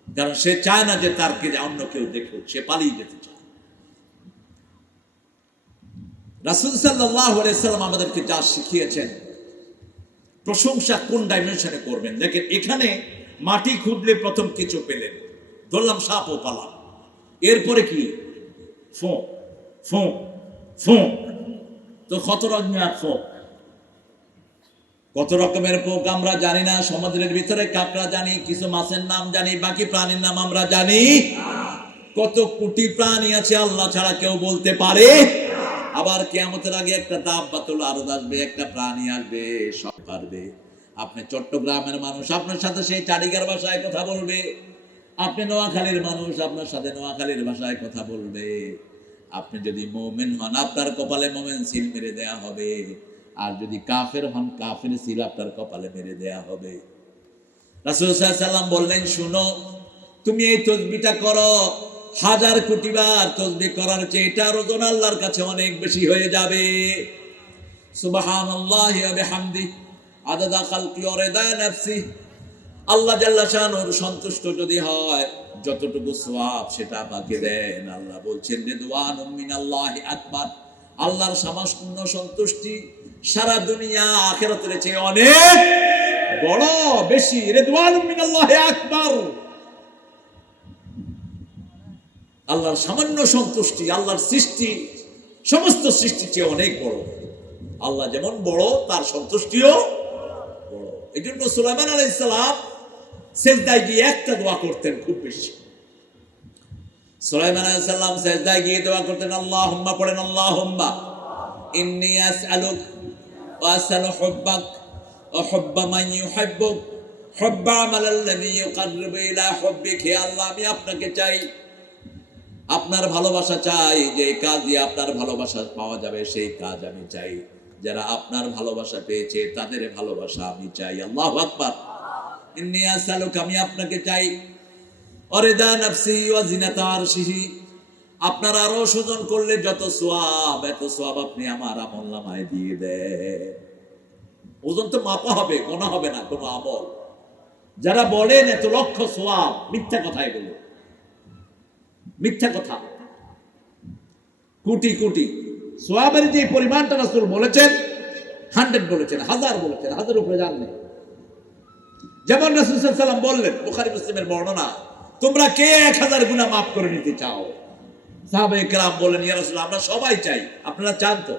কারণ সে চায় না যে তার কে অন্য কেউ দেখুক, সে পালিয়ে যেতে চায়। রাসূল সাল্লাল্লাহু আলাইহি সাল্লাম আমাদেরকে যা শিখিয়েছেন, প্রশংসা কোন ডাইমেনশনে করবেন। দেখেন, এখানে মাটি খুঁজলে প্রথম কিছু পেলেন, ধরলাম সাপ ও পালাম। এরপরে কি? ফোঁ ফোঁ ফোঁ। তো কত রকমের ফোঁ, কত রকমের পোক আমরা জানি না। সমুদ্রের ভিতরে কাঁকড়া জানি, কিছু মাছের নাম জানি, বাকি প্রাণীর নাম আমরা জানি। কত কোটি প্রাণী আছে আল্লাহ ছাড়া কেউ বলতে পারে। আবার কিয়ামতের আগে একটা দাব্বাতুল আরদ আসবে, একটা প্রাণী আসবে, সব পারবে। আপনি চট্টগ্রামের মানুষ, আপনার সাথে সেই চারিগার ভাষায় কথা বলবে। আপনি নোয়াখালীর মানুষ, আপনার সাথে নোয়াখালীর ভাষায় কথা বলবে। আপনি যদি মুমিন হন, আপনার কপালে মুমিন সিল মেরে দেয়া হবে। আর যদি কাফের হন, কাফের সিল আপনার কপালে মেরে দেয়া হবে। রাসূল সাল্লাল্লাহু আলাইহি সাল্লাম বললেন, শুনো, তুমি এই তাসবিহটা করো, 1000 কোটি বার তাসবিহ করার চেয়ে এটার ওজন আল্লাহর কাছে অনেক বেশি হয়ে যাবে। সুবহানাল্লাহি ওয়া বিহামদিহি আদাদা খালকি ওয়া রিদা নাফসি। আল্লাহ জাল্লা শানুর সন্তুষ্ট যদি হয়, যতটুকু সওয়াব সেটা আমাকে দেন। আল্লাহ বলছেন, রিদওয়ানুম মিনাল্লাহি আকবার। আল্লাহর সামান্য সন্তুষ্টি সারা দুনিয়া আখিরাতের চেয়ে অনেক বড়, বেশি। রিদওয়ানুম মিনাল্লাহি আকবার। আল্লাহর সামান্য সন্তুষ্টি আল্লাহর সৃষ্টি, সমস্ত সৃষ্টির চেয়ে অনেক বড়। আল্লাহ যেমন বড়, তার সন্তুষ্টিও বড়। এই জন্য সুলাইমান আলাইহিস সালাম সেজদায় গিয়ে একটা দোয়া করতেন খুব বেশি। সুলাইমান আলাইহিস সালাম সেজদায় গিয়ে দোয়া করতেন, আল্লাহুম্মা, পড়েন আল্লাহুম্মা ইন্নী আসআলুক ওয়া আসআলু হুব্বাক ওয়া হুব্বা মান ইউহিব্বুক হুব্বা আমালাল্লাযী ইউকাররিবু ইলা হুব্বিক। হে আল্লাহ, আমি আপনাকে চাই, আপনার ভালোবাসা চাই, যে কাজ দিয়ে আপনার ভালোবাসা পাওয়া যাবে সেই কাজ আমি চাই। যারা আপনার ভালোবাসা পেয়েছে তাদের ভালোবাসা আমি চাই। আল্লাহু আকবার। ইন্নী আসআলুক, আমি আপনাকে চাই, অরিদা নাফসি ওয়া জিনাতা আরশিহি, আপনার আরো সুজন করলে যত সওয়াব, এত সওয়াব আপনি আমার আমলনামায় দিয়ে দেন। ওজন তো মাপা হবে, গোনা হবে না কোনো আমল। যারা বলেন এত লক্ষ সওয়াব, মিথ্যা কথা, এগুলো মিথ্যা কথা। কোটি কোটি সওয়াবের যে পরিমাণটা রাসূল বলেছেন, 100 বলেছেন, 1000 বলেছেন, 1000 উপরে যান না। যেমন রাসূল সাল্লাল্লাহু আলাইহি ওয়াসাল্লাম বললেন, বুখারী মুসলিমের বর্ণনা, তোমরা কে 1000 গুনাহ মাফ করে নিতে চাও? সাহাবায়ে কেরাম বলেন, ইয়া রাসূলুল্লাহ, আমরা সবাই চাই। আপনারা চান তো?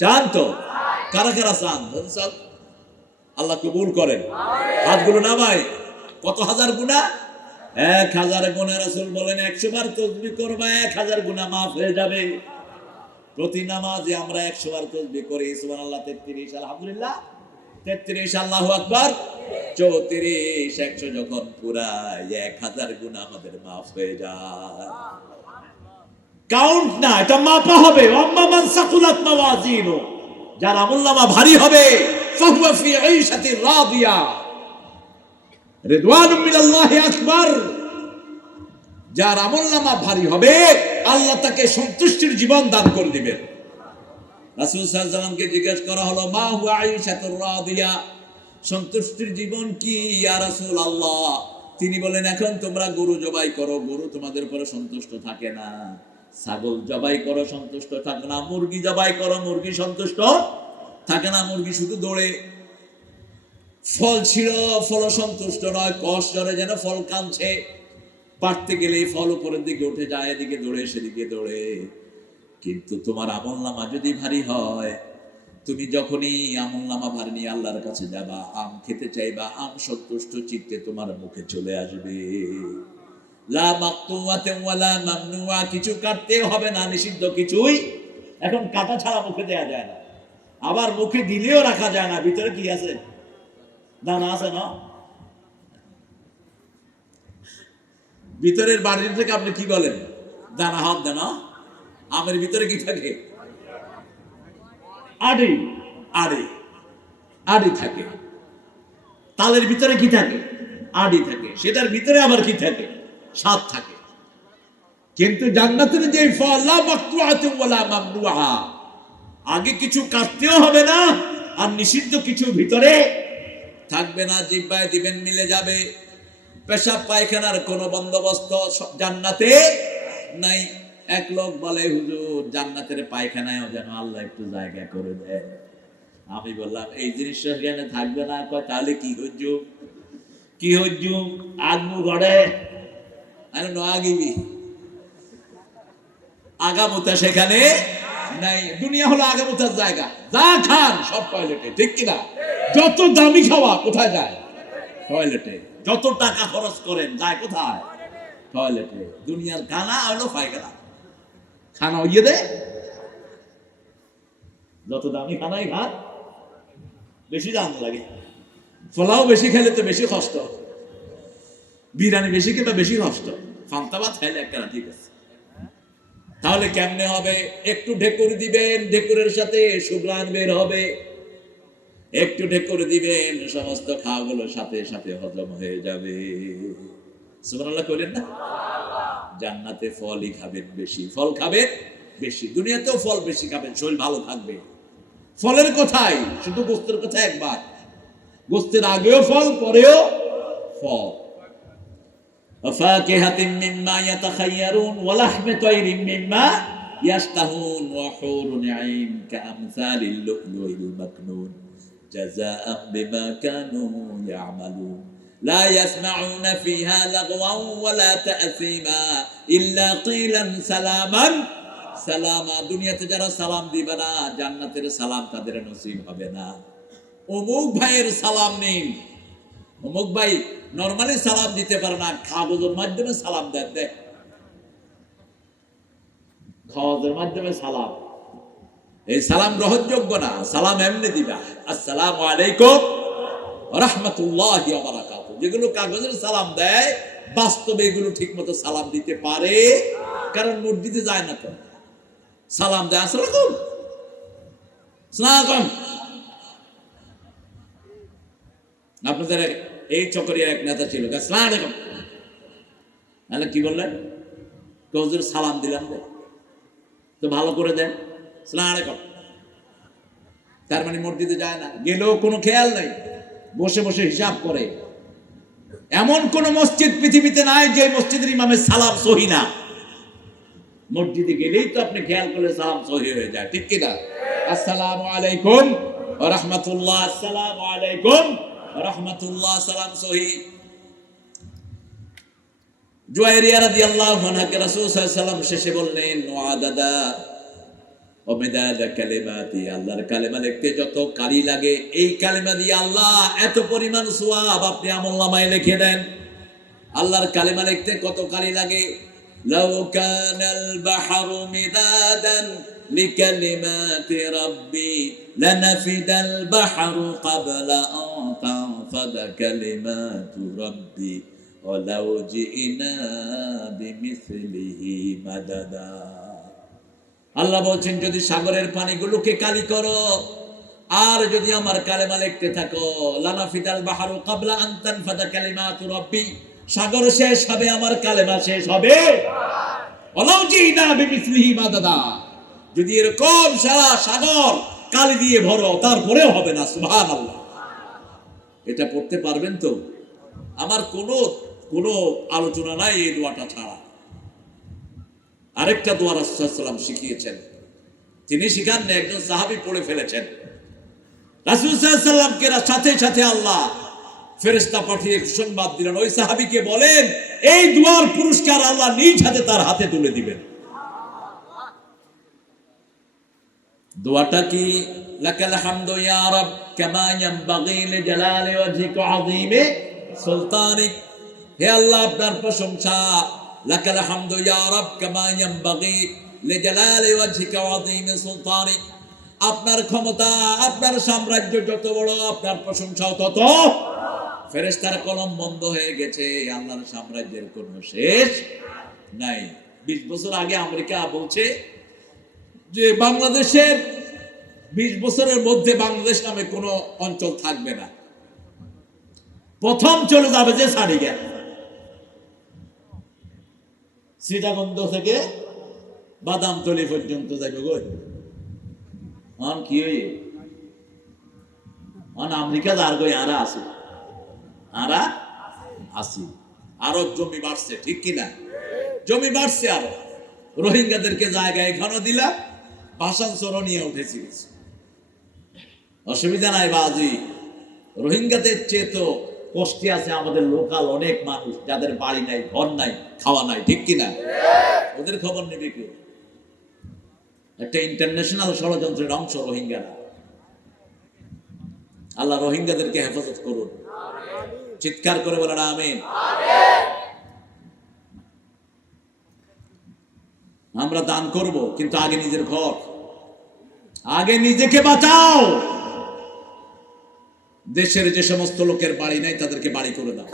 চান তো? কারা কারা চান? আল্লাহ কবুল করেন। হাতগুলো নামায়। কত হাজার গুনাহ? 1000 গুনাহ। রাসূল বলেন, 100 বার তাসবিহ করবা, 1000 গুনাহ মাফ হয়ে যাবে। প্রতি নামাজে আমরা 100 বার তাসবিহ করি, সুবহানাল্লাহ 33, আলহামদুলিল্লাহ 33, আল্লাহু আকবার 34, 100 যখন পুরাই 1000 গুনাহ আমাদের মাফ হয়ে যায়। কাউন্ট না, এটা মাপা হবে। আম্মা মান সাকুলাত মাওয়াজিনু, যার আমলনামা ভারী হবে, ফাহুয়া ফি আইশাতির রাদিয়া, রিদওয়ানুম মিনাল্লাহি আকবার। যার আমলনামা ভারী হবে, আল্লাহ তাকে সন্তুষ্টির জীবন দান করে দিবেন। রাসূল সাল্লাল্লাহু আলাইহি ওয়াসাল্লামকে জিজ্ঞাসা করা হলো, মা হুয়া আইশাতুর রাদিয়া, সন্তুষ্টির জীবন কি ইয়া রাসূলুল্লাহ? তিনি বলেন, এখন তোমরা গরু জবাই করো, গরু তোমাদের উপরে সন্তুষ্ট থাকে না, ছাগল জবাই করো, সন্তুষ্ট থাকে না। মুরগি জবাই করো, মুরগি সন্তুষ্ট থাকে না। মুরগি শুধু দৌড়ে, ফল ছিল, ফল সন্তুষ্ট নয়, কষ জরে যেন ফল কামছে, পারতে গেলে ফল উপরের দিকে উঠে যায়, এদিকে দৌড়ে সেদিকে দৌড়ে। কিন্তু তোমার আমলনামা যদি ভারী হয়, তুমি যখনই আমলনামা ভারী নিয়ে আল্লাহর কাছে যাবা, আম খেতে চাইবা, আম সন্তুষ্ট চিত্তে তোমার মুখে চলে আসবে। লা মাকতুওয়াতিন ওয়ালা মামনুআ, কিছু কাটতে হবে না, নিষিদ্ধ কিছুই এখন কাটা ছাড়া মুখে দেয়া যায় না। আবার মুখে দিলেও রাখা যায় না, ভিতরে কি আছে? দানা আছে না? ভিতরের বাড়ির থেকে আপনি কি বলেন? দানা হাত দানা। আমের ভিতরে কি থাকে? আড়ি। আড়ি আড়ি থাকে। তালের ভিতরে কি থাকে? আড়ি থাকে। সেটার ভিতরে আবার কি থাকে? স্বাদ থাকে। কিন্তু জান্নাতের যে ফল, লা মাকতুআতুন ওয়ালা মামনুআ, আগে কিছু কাটতেও হবে না, আর নিষিদ্ধ কিছু ভিতরে থাকবে না। জিহ্বায় দিবেন, মিলে যাবে। পেশাব পায়খানার কোনো বন্দোবস্ত জান্নাতে নাই। এক লোক বলে, হুজুর জান্নাতের পায়খানায়ও যেন আল্লাহ একটু জায়গা করে দেয়। আমি বললাম, এই জিনিস সেখানে থাকবে না। কয় তাহলে কি হুজুর? কি হুজুর? আগমু ঘরে আগিবি আগামুতা সেখানে নাই। দুনিয়া হলো আগামুতার জায়গা। যা খান সব টয়লেটে, ঠিক কিনা? যত দামি খাওয়া কোথায় যায়? টয়লেটে। যত টাকা খরচ করেন যায় কোথায়? টয়লেটে। দুনিয়ার খানা হলো পায়খানা। খানা হইয়ে দে, যত দামি খানাই খান, বেশি দাম লাগে। পোলাও বেশি খেলে তো বেশি কষ্ট, বিরিয়ানি বেশি খেলে বেশি কষ্ট, ফান্তাবাদ খাইলে একটা ঠিক আছে। তাহলে কেমনে হবে? একটু ঢেকুর দিবেন, ঢেকুরের সাথে সুঘ্রাণ বের হবে। একটু ঢেকুর দিবেন, সমস্ত খাওয়াগুলো সাথে সাথে হজম হয়ে যাবে। সুবহানাল্লাহ কইলেন না? জান্নাতে ফলই খাবেন বেশি, ফল খাবেন বেশি। দুনিয়াতেও ফল বেশি খাবেন, শরীর ভালো থাকবে। ফলের কথাই, শুধু গোস্তের কথা একবার। গোস্তের আগেও ফল, পরেও ফল। ওয়াফাকিহাতিন মিম্মা ইয়াতাখায়্যারুন ওয়া লাহমি তায়রিন মিম্মা ইয়াশতাহুন ওয়া হুরুন আইন কাআমসালিল লু'লুইল মাকনুন জাযাআন বিমা কানু ইয়া'মালুন লা ইয়াসমাউনা ফিহা লাগওয়ান ওয়া লা তা'সীমা ইল্লা কিলান সালামান সালামা। দুনিয়াতে যারা সালাম দিবে না, জান্নাতের সালাম তাদের নসিব হবে না। অমুক ভাইয়ের সালাম নিন। অমুক ভাই নরমালি সালাম দিতে পারে না, কাগজের মাধ্যমে সালাম দেন। দেখ, কাগজের মাধ্যমে সালাম, এই সালাম গ্রহণযোগ্য না। সালাম এমনি দিবা, আসসালামু আলাইকুম ওয়া রাহমাতুল্লাহি ওয়া বারাকাতুহু। যেগুলো কাগজের সালাম দেয়, বাস্তবে এগুলো ঠিক মতো সালাম দিতে পারে, কারণ মসজিদে যায় না তো। সালাম দেয়, আসসালামু আলাইকুম, আসসালামু আলাইকুম। আপনাদের এই চকরিয়া এক নেতা ছিল, আসসালামু আলাইকুম। তাহলে কি বললেন? হুজুর সালাম দিলাম, তো ভালো করে দেন, আসসালামু আলাইকুম। তার মানে মসজিদে যায় না, গেলেও কোনো খেয়াল নাই, বসে বসে হিসাব করে। এমন কোন মসজিদ পৃথিবীতে নাই যে মসজিদের ইমামের সালাম সহি না। মসজিদে গেলেই তো আপনি খেয়াল করলে সালাম সহি হয়ে যায়, ঠিক কিনা? আসসালামু আলাইকুম ওয়া রাহমাতুল্লাহ, আসসালামু আলাইকুম ওয়া রাহমাতুল্লাহ, সালাম সহি। জুয়াইরিয়া রাদিয়াল্লাহু আনহাকে রাসূল সাল্লাল্লাহু আলাইহি ওয়াসাল্লাম শেষে বললেন, ওয়াদাদা ও মিদাদা কালিমাতি, আল্লাহর কালেমা লিখতে যত কালি লাগে, এই কালেমা দিয়ে আল্লাহ এত পরিমাণ সওয়াব আপনি আমলনামায় লিখে দেন। আল্লাহর কালেমা লিখতে কত কালি লাগে? লাউ কানাল বাহরু মিদাদান লিকালিমাতি রাব্বি লানাফিদাল বাহরু ক্বাবলা আন তানফাদা কালিমাতু রাব্বি ওয়ালাউ জিনা বিমিসলিহি মাদাদা। আল্লাহ বলছেন, যদি সাগরের পানিগুলোকে কালি করো, আর যদি আমার কালেমা লিখতে থাকো, লানাফিদাল বাহরু ক্বাবলা আন তানফাদা কালিমাতু রাব্বি, সাগর শেষ হবে, আমার কালেমা শেষ হবে। ওয়ালাউ জিনা বিমিসলিহি মাদাদা, যদি এরকম সারা সাগর কালি দিয়ে ভরো, তারপরেও হবে না। সুবহানাল্লাহ। এটা পড়তে পারবেন তো? আমার কোনো আলোচনা নাই এই দোয়াটা ছাড়া। আরেকটা দোয়া রাসূল সাল্লাল্লাহু আলাইহি ওয়াসাল্লাম শিখিয়েছেন, তিনি শিখান না, একজন সাহাবী পড়ে ফেলেছেন। রাসূল সাল্লাল্লাহু আলাইহি ওয়াসাল্লামকে সাথে সাথে আল্লাহ ফেরেশতা পাঠিয়ে সংবাদ দিলেন, ওই সাহাবীকে বলেন এই দুয়ার পুরস্কার আল্লাহ নিজ হাতে তার হাতে তুলে দিবেন। দোয়াটা কি? লাকাল হামদু ইয়া রাব কামা ইয়ানবাগি লিজালালি ওয়াজহিকা আযীমি সুলতানিক। হে আল্লাহ, আপনার প্রশংসা। লাকাল হামদু ইয়া রাব কামা ইয়ানবাগি লিজালালি ওয়াজহিকা আযীমি সুলতানিক। আপনার ক্ষমতা, আপনার সাম্রাজ্য যত বড়, আপনার প্রশংসাও তত। ফেরেশতার কলম বন্ধ হয়ে গেছে, আল্লাহর সাম্রাজ্যের কোনো শেষ নাই। 20 বছর আগে আমেরিকা বলছে যে বাংলাদেশের 20 বছরের মধ্যে বাংলাদেশ নামে কোনো অঞ্চল থাকবে না, প্রথম চলে যাবে যে সারিগা, সীতাকুণ্ড থেকে বাদামতলী পর্যন্ত যাবে গো। কি আমেরিকা যার গো আরা আছে, আরা আসি, আরো জমি বাড়ছে, ঠিক কিনা? জমি বাড়ছে, আরো রোহিঙ্গাদেরকে জায়গায় এখানেও দিলাম, ভাষণ চরণ নিয়ে উঠেছি, অসুবিধা নাই বাজি। রোহিঙ্গাদের চেয়ে তো কষ্টে আছে আমাদের লোকাল অনেক মানুষ, যাদের বাড়ি নাই, ঘর নাই, খাওয়া নাই, ঠিক কিনা? ওদের খবর নেবে কেউ? একটা ইন্টারন্যাশনাল ষড়যন্ত্রের অংশ রোহিঙ্গারা। আল্লাহ রোহিঙ্গাদেরকে হেফাজত করুন, চিৎকার করে বলেন আমিন। আমরা দান করব, কিন্তু আগে নিজের ঘর, আগে নিজেকে বাঁচাও। দেশের যে সমস্ত লোকের বাড়ি নাই তাদেরকে বাড়ি করে দাও।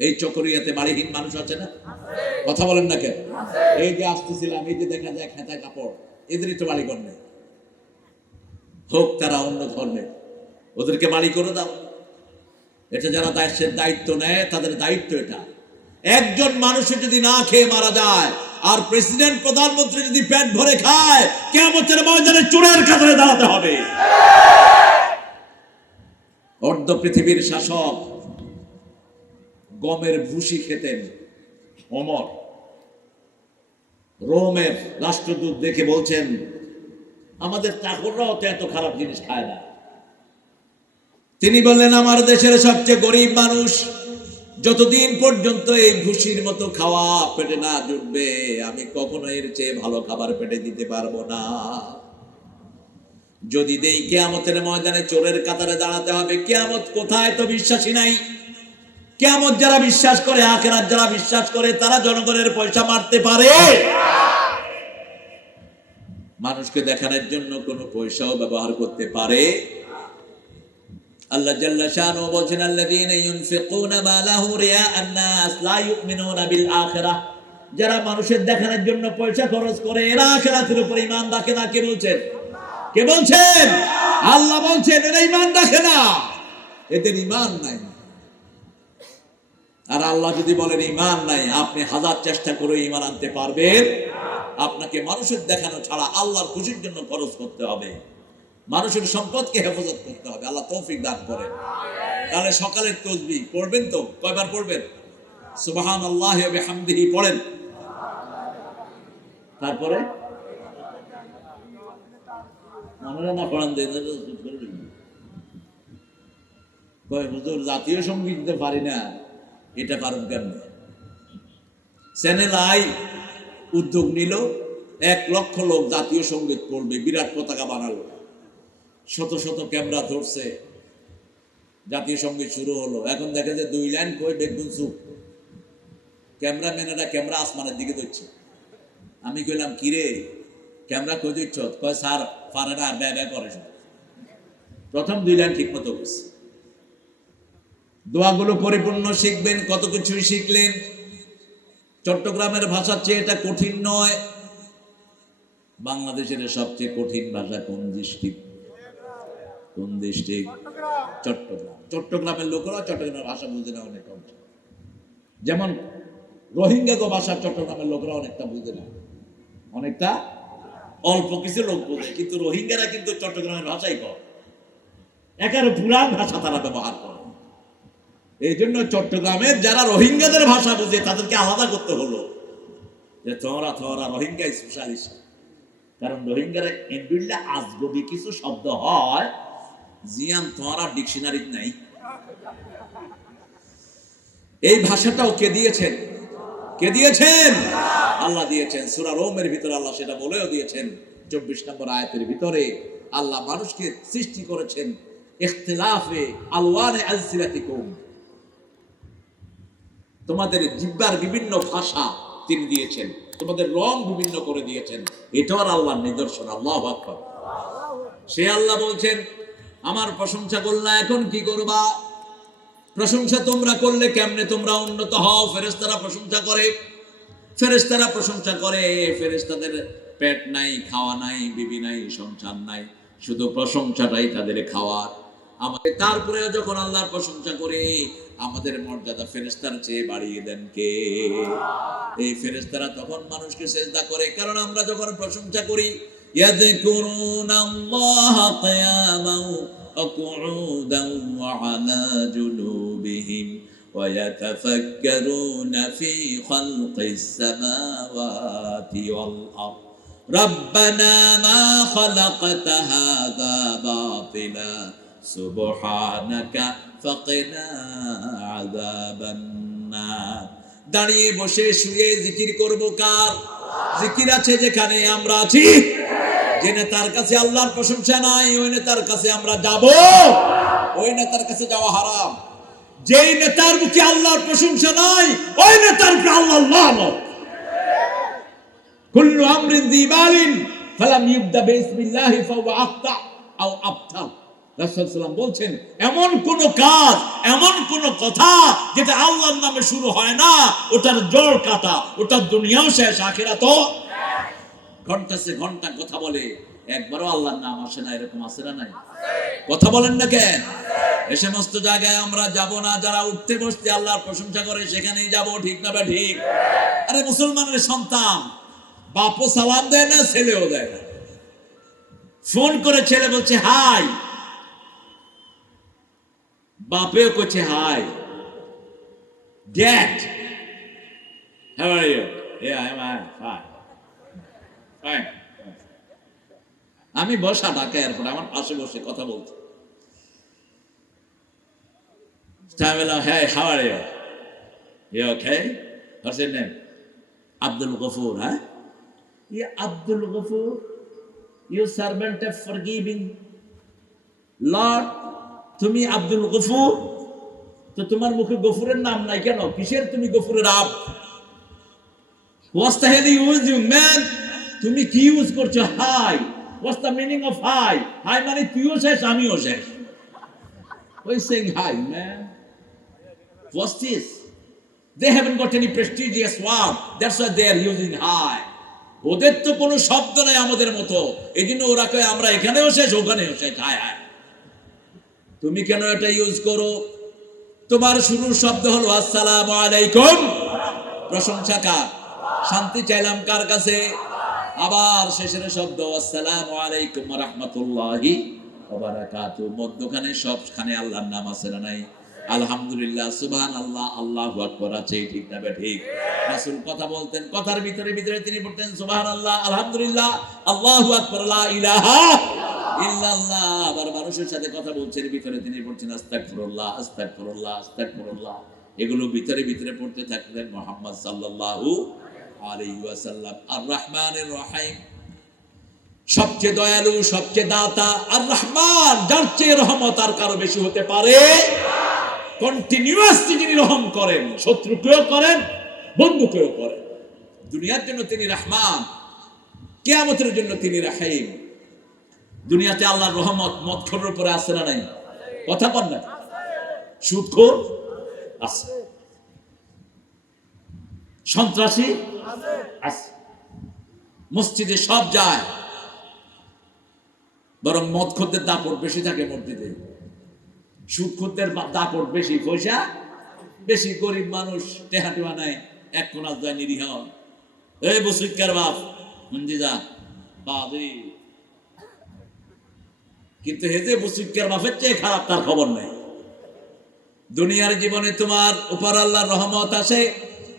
এই চকরিয়াতে বাড়িহীন মানুষ আছে না? কথা বলেন না কেন? এই যে আসতেছিলাম, এই যে দেখা যায় খেতা কাপড়, এদেরই তো বাড়ি ঘর নেই, হোক তারা অন্য ধর্মের, ওদেরকে বাড়ি করে দাও। এটা যারা দেশের দায়িত্ব নেয় তাদের দায়িত্ব এটা। একজন মানুষের যদি না খেয়ে মারা যায় আর প্রেসিডেন্ট প্রধানমন্ত্রী যদি পেট ভরে খায়, কিয়ামতের ময়দানে চোরের কাতারে দাঁড়াতে হবে। অর্ধ পৃথিবীর শাসক গমের ভুসি খেতেন ওমর, রোমের রাষ্ট্রদূত দেখে বলছেন আমাদের চাকররাও তো এত খারাপ জিনিস খায় না। তিনি বললেন আমার দেশের সবচেয়ে গরিব মানুষ যতদিন পর্যন্ত এই ভুসির মতো খাওয়া পেটে না জুটবে, আমি কখনো এর চেয়ে ভালো খাবার পেটে দিতে পারবো না। যদি দেই কিয়ামতের ময়দানে চোরের কাতারে দাঁড়াতে হবে। কিয়ামত কোথায় তো বিশ্বাসী নাই। কিয়ামত যারা বিশ্বাস করে, আখিরাত যারা বিশ্বাস করে, তারা জনগণের পয়সা মারতে পারে? মানুষকে দেখানোর জন্য কোনো পয়সাও ব্যবহার করতে পারে? আল্লাহ জাল্লা শানহু বলেন আল্লাযীনা ইউনফিকুনা মালাহু রিয়াআন নাস লা ইউমিনুনা বিল আখিরাহ। যারা মানুষের দেখানোর জন্য পয়সা খরচ করে, এরা আখিরাতের উপর ঈমান রাখে না। কে বলছেন? কে বলছেন? আল্লাহ বলছেন এরা ঈমান রাখে না, এদের ঈমান নাই। আর আল্লাহ যদি বলেন ঈমান নাই, আপনি হাজার চেষ্টা করে ঈমান আনতে পারবেন? আপনাকে মানুষের দেখানো ছাড়া আল্লাহর খুশির জন্য খরচ করতে হবে, মানুষের সম্পদকে হেফাজত করতে হবে। আল্লাহ তৌফিক দান করেন। তাহলে সকালের তাসবিহ পড়বেন তো? কয়বার পড়বেন? সুবহানাল্লাহি ওয়া বিহামদিহি পড়েন। তারপরে মনে না পড়ান দেন, কয় হুজুর জাতীয় সঙ্গীত দিতে পারি না, এটা পারেন কেমনে? চ্যানেল আই উদ্যোগ নিল, 1 লক্ষ লোক জাতীয় সঙ্গীত পড়বে, বিরাট পতাকা বানালো, শত শত ক্যামেরা ধরছে, জাতীয় সঙ্গীত শুরু হলো। এখন দেখে যে 2 লাইন কই বেগুন চুপ, ক্যামেরাম্যানেরা ক্যামেরা আসমানের দিকে ধরছে। আমি কইলাম কিরে ক্যামেরা কই দিচ্ছ? কয় স্যার পারে না, ব্যয় করে। প্রথম 2 লাইন ঠিক মতো করছে। দোয়াগুলো পরিপূর্ণ শিখবেন, কত কিছুই শিখলেন। চট্টগ্রামের ভাষার চেয়ে এটা কঠিন নয়। বাংলাদেশের সবচেয়ে কঠিন ভাষা কোন ডিস্ট্রিক্ট? কোন ডিস্ট্রিক্ট? চট্টগ্রাম। চট্টগ্রামের লোকেরা চট্টগ্রামের ভাষা বুঝে না অনেক অংশ। যেমন রোহিঙ্গা ভাষা চট্টগ্রামের লোকেরা অনেকটা বুঝে না, অনেকটা অল্প কিছু লোক বোঝে, কিন্তু রোহিঙ্গারা কিন্তু চট্টগ্রামের ভাষাই কম, একেবারে পুরান ভাষা তারা ব্যবহার করে। এই জন্য চট্টগ্রামের যারা রোহিঙ্গাদের ভাষা বুঝে তাদেরকে আলাদা করতে হলো। যে তোমরা রোহিঙ্গা স্পেশালিস্ট। কারণ রোহিঙ্গারা এন্ডুইল্লা আজগবি কিছু শব্দ হয় জিয়ান তোমরা ডিকশনারি নাই। এই ভাষাটাও কে দিয়েছেন? কে দিয়েছেন? আল্লাহ দিয়েছেন। সূরা রোমের ভিতরে আল্লাহ সেটা বলেও দিয়েছেন। 24 নম্বর আয়াতের ভিতরে আল্লাহ মানুষকে সৃষ্টি করেছেন ইখতিলাফে আলওয়ানে আলসিনাতিকুম, তোমাদের জিহ্বার বিভিন্ন ভাষা তিনি দিয়েছেন, তোমাদের রং বিভিন্ন করে দিয়েছেন। এটাও আল্লাহর নিদর্শন। আল্লাহু আকবার। সে আল্লাহ বলছেন আমার প্রশংসা করলা, এখন কি করবা? প্রশংসা তোমরা করলে কেমনে তোমরা উন্নত হও? ফেরেশতারা প্রশংসা করে, ফেরেশতারা প্রশংসা করে। ফেরেশতাদের পেট নাই, খাওয়া নাই, বিবি নাই, সংসার নাই, শুধু প্রশংসাটাই তাদের খাওয়ার। আমাদের তারপরেও যখন আল্লাহর প্রশংসা করে আমাদের মর্যাদা ফেরেশতার চেয়ে বাড়িয়ে দেন কে? এই ফেরেশতারা তখন মানুষকে সিজদা করে। কারণ আমরা যখন প্রশংসা করি ইয়াযকুরুনাল্লাহা কিয়ামান ওয়া কুউদান ওয়া আলা জুনুবিহিম ওয়া ইয়াতাফাক্কারুনা ফি খালকিস সামাওয়াতি ওয়াল আরদ রাব্বানা মা খালাকতা হাযা বাতিলা সুবহানাকা ফাকিনা আযাবান নার। দাঁড়িয়ে বসে শুয়ে জিকির করব কার? জিকির আছে যেখানে আমরা আছি। যে নেতার কাছে আল্লাহর প্রশংসা নাই ওই নেতার কাছে আমরা যাব? ওই নেতার কাছে যাওয়া হারাম। যেই নেতার মুখে আল্লাহর প্রশংসা নাই ওই নেতার উপরে আল্লাহর লানত। কুল্লু আমরিন যিবালিন ফালাম ইবদা বিসমিল্লাহি ফাহুয়া আখতা আও আবতার। রাসূল সাল্লাল্লাহু বলছেন এমন কোন কাজ, এমন কোন কথা যেটা আল্লাহর নামে শুরু হয় না, ওটার জড় কাটা, ওটার দুনিয়াও শেষ, আখিরাতও। ঘন্টা সে ঘন্টা কথা বলে, একবারও আল্লাহর নাম আসে না, এরকম আছে না নাই? কথা বলেন না কেন? এই সমস্ত জায়গায় আমরা যাব না। যারা উঠতে বসতে আল্লাহর প্রশংসা করে সেখানেই যাব, ঠিক না বা ঠিক? আরে মুসলমানের সন্তান বাপও সালাম দেয় না, ছেলেও দেয় না। ফোন করে ছেলে বলছে হাই, বাপেও করছে hi. Dad, how are you? Yeah, I'm fine. Fine. আমি বসা ঢাকা এয়ারপোর্ট, আমার পাশে বসে কথা বলছি। Hey, how are you? You okay? What's your name? Abdul Ghafoor, huh? Yeah, Abdul Ghafoor, you servant of forgiving Lord. তুমি আব্দুল গফুর, তো তোমার মুখে গফুরের নাম নাই কেন? কিসের তুমি গফুরের আব? What's the hell you using, man? তুমি কি ইউজ করছো? Hi. What's the meaning of hi? Hi মানে তুইও শেষ আমিও শেষ। Why is saying hi, man? What's this? They haven't got any prestigious word. That's why they are using hi. ওদের তো কোনো শব্দ নাই আমাদের মতো, এইজন্য ওরা কয় আমরা এখানেও শেষ ওখানেও শেষ। High high. তুমি কেন এটা ইউজ করো? তোমার শুরুর শব্দ হলো আসসালামু আলাইকুম, প্রশংসা কার? শান্তি চাইলাম কার কাছে? আবার শেষের শব্দ আসসালামু আলাইকুম ওয়া রাহমাতুল্লাহি ওয়া বারাকাতুহু। মধ্যখানে সবখানে আল্লাহর নাম আছে না নাই? আলহামদুলিল্লাহ, সুবহানাল্লাহ, আল্লাহু আকবার আছে, ঠিক না বে ঠিক? রাসূল কথা বলতেন, কথার ভিতরে ভিতরে তিনি বলতেন সুবহানাল্লাহ, আলহামদুলিল্লাহ, আল্লাহু আকবার, লা ইলাহা ইল্লাল্লাহ। আবার মানুষের সাথে কথা বলছেন, ভিতরে তিনি বলছেন আস্তাগফিরুল্লাহ, আস্তাগফিরুল্লাহ, আস্তাগফিরুল্লাহ। এগুলো ভিতরে ভিতরে পড়তে থাকলেন মুহাম্মদ সাল্লাল্লাহু আলাইহি ওয়াসাল্লাম। আর রহমানির রহিম, সবচেয়ে দয়ালু, সবচেয়ে দাতা। আর রহমান, যার চেয়ে রহমত আর কারো বেশি হতে পারে? কন্টিনিউয়াসলি যিনি রহম করেন, শত্রুকেও করেন, বন্ধুকেও করেন। দুনিয়ার জন্য তিনি রহমান, কিয়ামতের জন্য তিনি রহিম। দুনিয়াতে আল্লাহর রহমত মদখোরের উপরে আছে না নাই? কথা বল না। সুদখোর আছে, সন্ত্রাসী আছে, মসজিদে সব যায়, বরং মদখোরদের দাপট বেশি থাকে মসজিদে। সুদখোরদের দাপট বেশি, পয়সা বেশি। গরিব মানুষ টেহাটিয়া নাই, এক কোনা যায় নিরীহ। এই বসিকার বাপ মঞ্জি যা বাদি, কিন্তু হেজে বসিকার বাপের চেয়ে খারাপ তার খবর নাই। দুনিয়ার জীবনে তোমার উপর আল্লাহর রহমত আসে,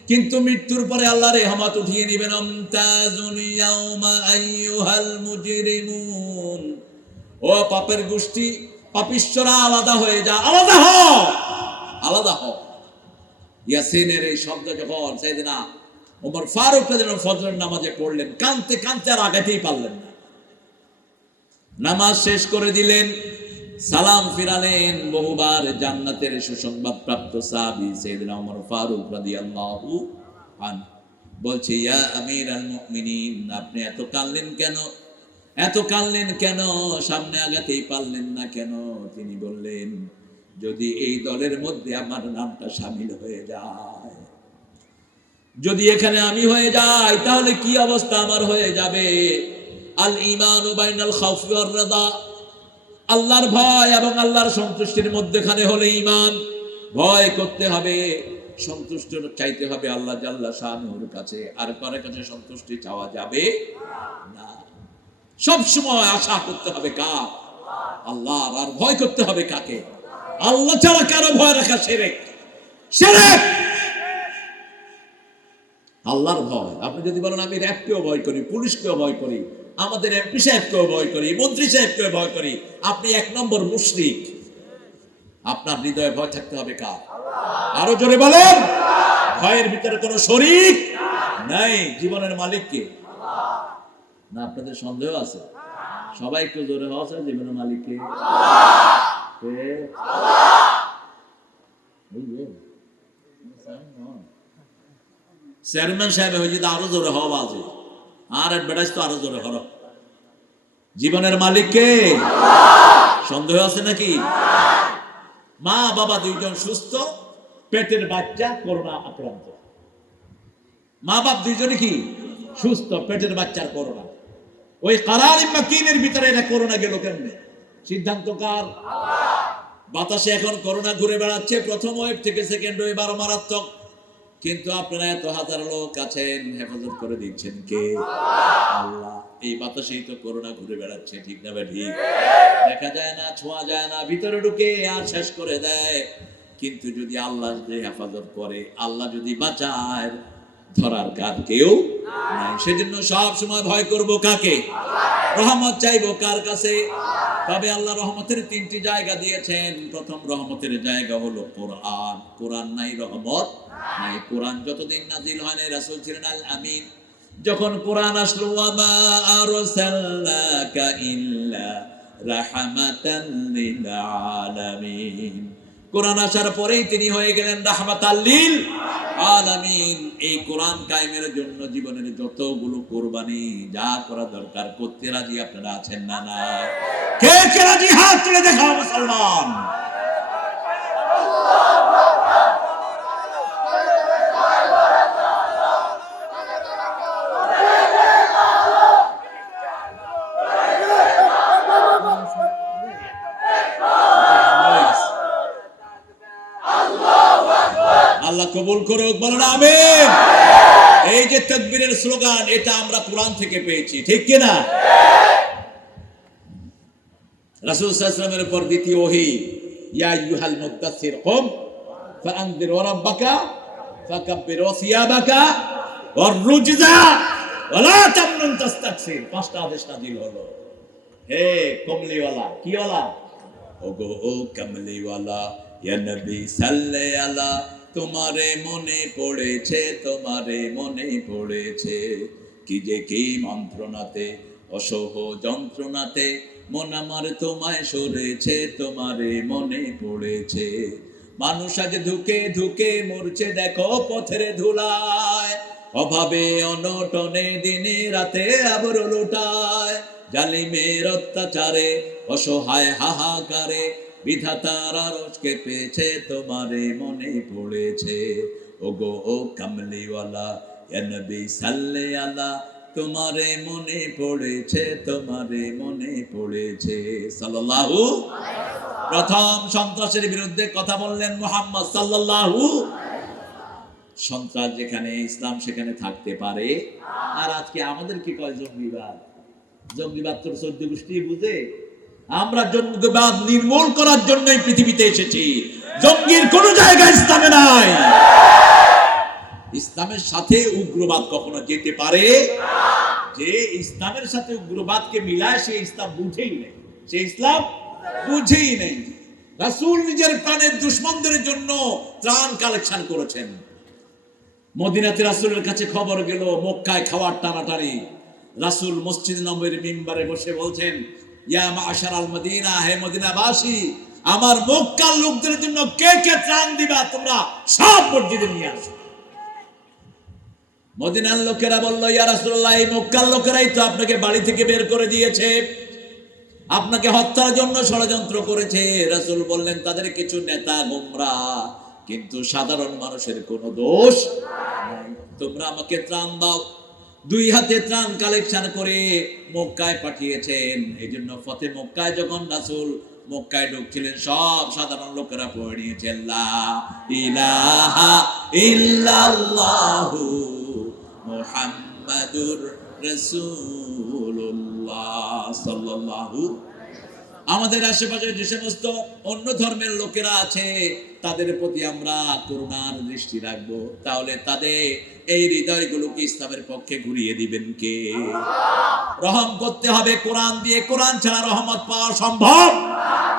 কিন্তু মৃত্যুর পরে আল্লাহ রহমত উঠিয়ে নেবেন। আমতাজুল ইয়াউমা আইয়ুহাল মুজরিমুন, ও পাপের গোষ্ঠী, পাপিষ্ঠরা আলাদা হয়ে যা, আলাদা হও, আলাদা হও। ইয়াসিনের এই শব্দ যখন সাইয়েদনা ওমর ফারুক রাদিয়াল্লাহু আনহু ফজরের নামাজে পড়লেন, কাঁদতে কাঁদতে আর আগাতেই পারলেন না। নামাজ শেষ করে দিলেন, সালাম ফিরালেন। বহুবার জান্নাতের সুসংবাদ প্রাপ্ত সাহাবী সাইয়েদনা ওমর ফারুক রাদিয়াল্লাহু আনহু বলছে, ইয়া আমিরাল মুমিনিন, আপনি এত কাঁদলেন কেন, এত কাঁদলেন কেন, সামনে আগাতেই পারলেন না কেন? তিনি বললেন, যদি এই দলের মধ্যে আমার নামটা শামিল হয়ে যায়, যদি এখানে আমি হয়ে যাই, তাহলে কি অবস্থা আমার হয়ে যাবে। আল ঈমানু বাইনাল খাউফি ওয়ার রাদা, আল্লাহর ভয় এবং আল্লাহর সন্তুষ্টির মধ্যখানে হলো ঈমান। ভয় করতে হবে, সন্তুষ্ট চাইতে হবে আল্লাহ জাল্লা শানুর কাছে, আর কারো কাছে সন্তুষ্টি চাওয়া যাবে না। সব সময় আশা করতে হবে কার? আল্লাহর। আর ভয় করতে হবে কাকে? আল্লাহ ছাড়া কারো ভয় রাখা শিরক, শিরক। আল্লাহর ভয়। আপনি যদি বলেন আমি র্যাবকেও ভয় করি, পুলিশকেও ভয় করি, আমাদের এমপি সাহেবকেও ভয় করি, মন্ত্রী সাহেবকেও ভয় করি, আপনি 1 নম্বর মুশরিক। আপনার হৃদয়ে ভয় থাকতে হবে কার? আরো জোরে বলেন। ভয়ের ভিতরে কোনো শরীক নাই। জীবনের মালিক কে? না আপনাদের সন্দেহ আছে? সবাই একটু জোরে হওয়া চায়। জীবনের মালিক কে? চেয়ারম্যান সাহেব হয়ে যদি আরো জোরে হওয়া বাজে, আর অ্যাডভার্টাইজ তো আরো জোরে হলো। জীবনের মালিক কে? সন্দেহ আছে নাকি? মা বাবা দুইজন সুস্থ, পেটের বাচ্চা করোনা আক্রান্ত। মা বাপ দুইজনে কি সুস্থ, পেটের বাচ্চার করোনা। ওই কারার মাকিনের ভিতরে এটা করোনা গেল কেমনে? সিদ্ধান্ত কার? বাতাসে এখন করোনা ঘুরে বেড়াচ্ছে, প্রথম ওয়েভ থেকে সেকেন্ড ওয়েভ আরো মারাত্মক। কিন্তু আপনারা এত হাজার লোক আছেন, হেফাজত করে দিচ্ছেন কে? আল্লাহ। এই বাতাসেই তো করোনা ঘুরে বেড়াচ্ছে, ঠিক না ভাই? ঠিক। দেখা যায় না, ছোঁয়া যায় না, ভিতরে ঢুকে আর শেষ করে দেয়। কিন্তু যদি আল্লাহ যদি হেফাজত করে, আল্লাহ যদি বাঁচায়, ধরার কার কেউ নাই। সেজন্য সব সময় ভয় করব কাকে? রহমত চাইবো কার কাছে? তবে আল্লাহ রহমতের 3টি জায়গা দিয়েছেন। প্রথম রহমতের জায়গা হলো কোরআন। কোরআন নাই রহমত নাই। কোরআন যতদিন নাজিল হয় নাই, রাসূল ছিলেন আল আমিন। যখন কোরআন আসলো, ওয়ামা আরসালনাকা ইল্লা রাহমাতাল লিল আলামিন, কোরআন আসার পরেই তিনি হয়ে গেলেন রাহমাতাল লিল আলামিন। এই কোরআন কায়েমের জন্য জীবনের যতগুলো কুরবানি যা করা দরকার করতে রাজি আপনারা আছেন না? না। কে কে রাজি? হাত তুলে দেখাও মুসলমান। আল্লাহ কবুল করুক, বলেন আমিন। এই যে তাকবীরের স্লোগান, এটা আমরা কোরআন থেকে পেয়েছি, ঠিক কি না? রাসূল সাল্লাল্লাহু আলাইহি ওয়াসাল্লামের উপর দ্বিতীয় ওহী, ইয়া আইয়ুহাল মুদ্দাসসির কুম ফাআনদির ওয়া রাব্বাকা ফাকাব্বির ওয়া সিয়াবাকা ওয়ার রুজজা ওয়ালা তামনুন তাস্তাকসির। 5টা আদেশ নাযিল হলো। হে কমলিওয়ালা, কি ওয়ালা? ওগো ও কমলিওয়ালা, ইয়া নবী সাল্লে আলা, তোমারে মনে পড়েছে, তোমারে মনে পড়েছে, কি যে কি মন্ত্রণাতে, অসহ যন্ত্রণাতে, মন আমার তোমায় সরেছে, তোমারে মনে পড়েছে। মানুষ আজ ধুকে ধুকে মরছে, দেখো পথের ধুলায়, অভাবে অনটনে দিনে রাতে আবর লুটায়, জালিমের অত্যাচারে অসহায় হাহাকারে, বিধাতার আরশ কেঁপেছে, তোমারে মনে পড়েছে। ওগো ও কামলিওয়ালা, ইয়া নবী সাল্লে আলা, তোমারে মনে পড়েছে, তোমারে মনে পড়েছে। সাল্লাল্লাহু আলাইহি ওয়াসাল্লাম। প্রথম সন্ত্রাসের বিরুদ্ধে কথা বললেন মুহাম্মদ সাল্লাল্লাহু। সন্ত্রাস যেখানে, ইসলাম সেখানে থাকতে পারে। আর আজকে আমাদের কি কয় জঙ্গিবাদ? জঙ্গিবাদ তো 14 গোষ্ঠী বুঝে। আমরা জঙ্গিবাদ নির্মূল করার জন্যই পৃথিবীতে এসেছি। জঙ্গির কোন জায়গা ইসলামে নাই। ইসলামের সাথে উগ্রবাদ কখনো যেতে পারে? যে ইসলামের সাথে উগ্রবাদকে মিলায় সে ইসলাম বুঝেই নেই, সে ইসলাম বুঝেই নেই। রাসূল নিজের প্রাণের দুশমনদের জন্য ত্রাণ কালেকশন করেছেন। মদিনাতে রাসূলের কাছে খবর গেল মক্কায় খাওয়ার টানাটানি। রাসূল মসজিদ নববীর মিম্বারে বসে বলছেন, ইয়া মাশারাল মদিনা, হে মদিনাবাসী, আমার মক্কার লোকদের জন্য কে কে ত্রাণ দিবা তোমরা সব মসজিদে নিয়ে আসো। মদিনার লোকেরা বলল, ইয়া রাসূলুল্লাহ, এই মক্কার লোকেরাই তো আপনাকে বাড়ি থেকে বের করে দিয়েছে, আপনাকে হত্যার জন্য ষড়যন্ত্র করেছে। রাসূল বললেন, তাদের কিছু নেতা গোমরাহ, কিন্তু সাধারণ মানুষের কোনো দোষ নাই, তোমরা আমাকে ত্রাণ দাও। দুই হাতে ত্রাণ কালেকশন করে মক্কায় পাঠিয়েছেন। এই জন্য ফতে মক্কায় যখন রাসূল মক্কায় ঢুকছিলেন, সব সাধারণ লোকেরা পড়ে নিয়েছেন লা ইলাহা ইল্লাল্লাহু মুহাম্মাদুর রাসূলুল্লাহ সাল্লাল্লাহু। আমাদের আশেপাশে যে সমস্ত অন্য ধর্মের লোকেরা আছে তাদের প্রতি আমরা করুণার দৃষ্টি রাখবো, তাহলে তাদের এই হৃদয়গুলোকে ইসলামের পক্ষে ঘুরিয়ে দিবেন কে? রহম করতে হবে কোরআন দিয়ে, কোরআন ছাড়া রহমত পাওয়া সম্ভব?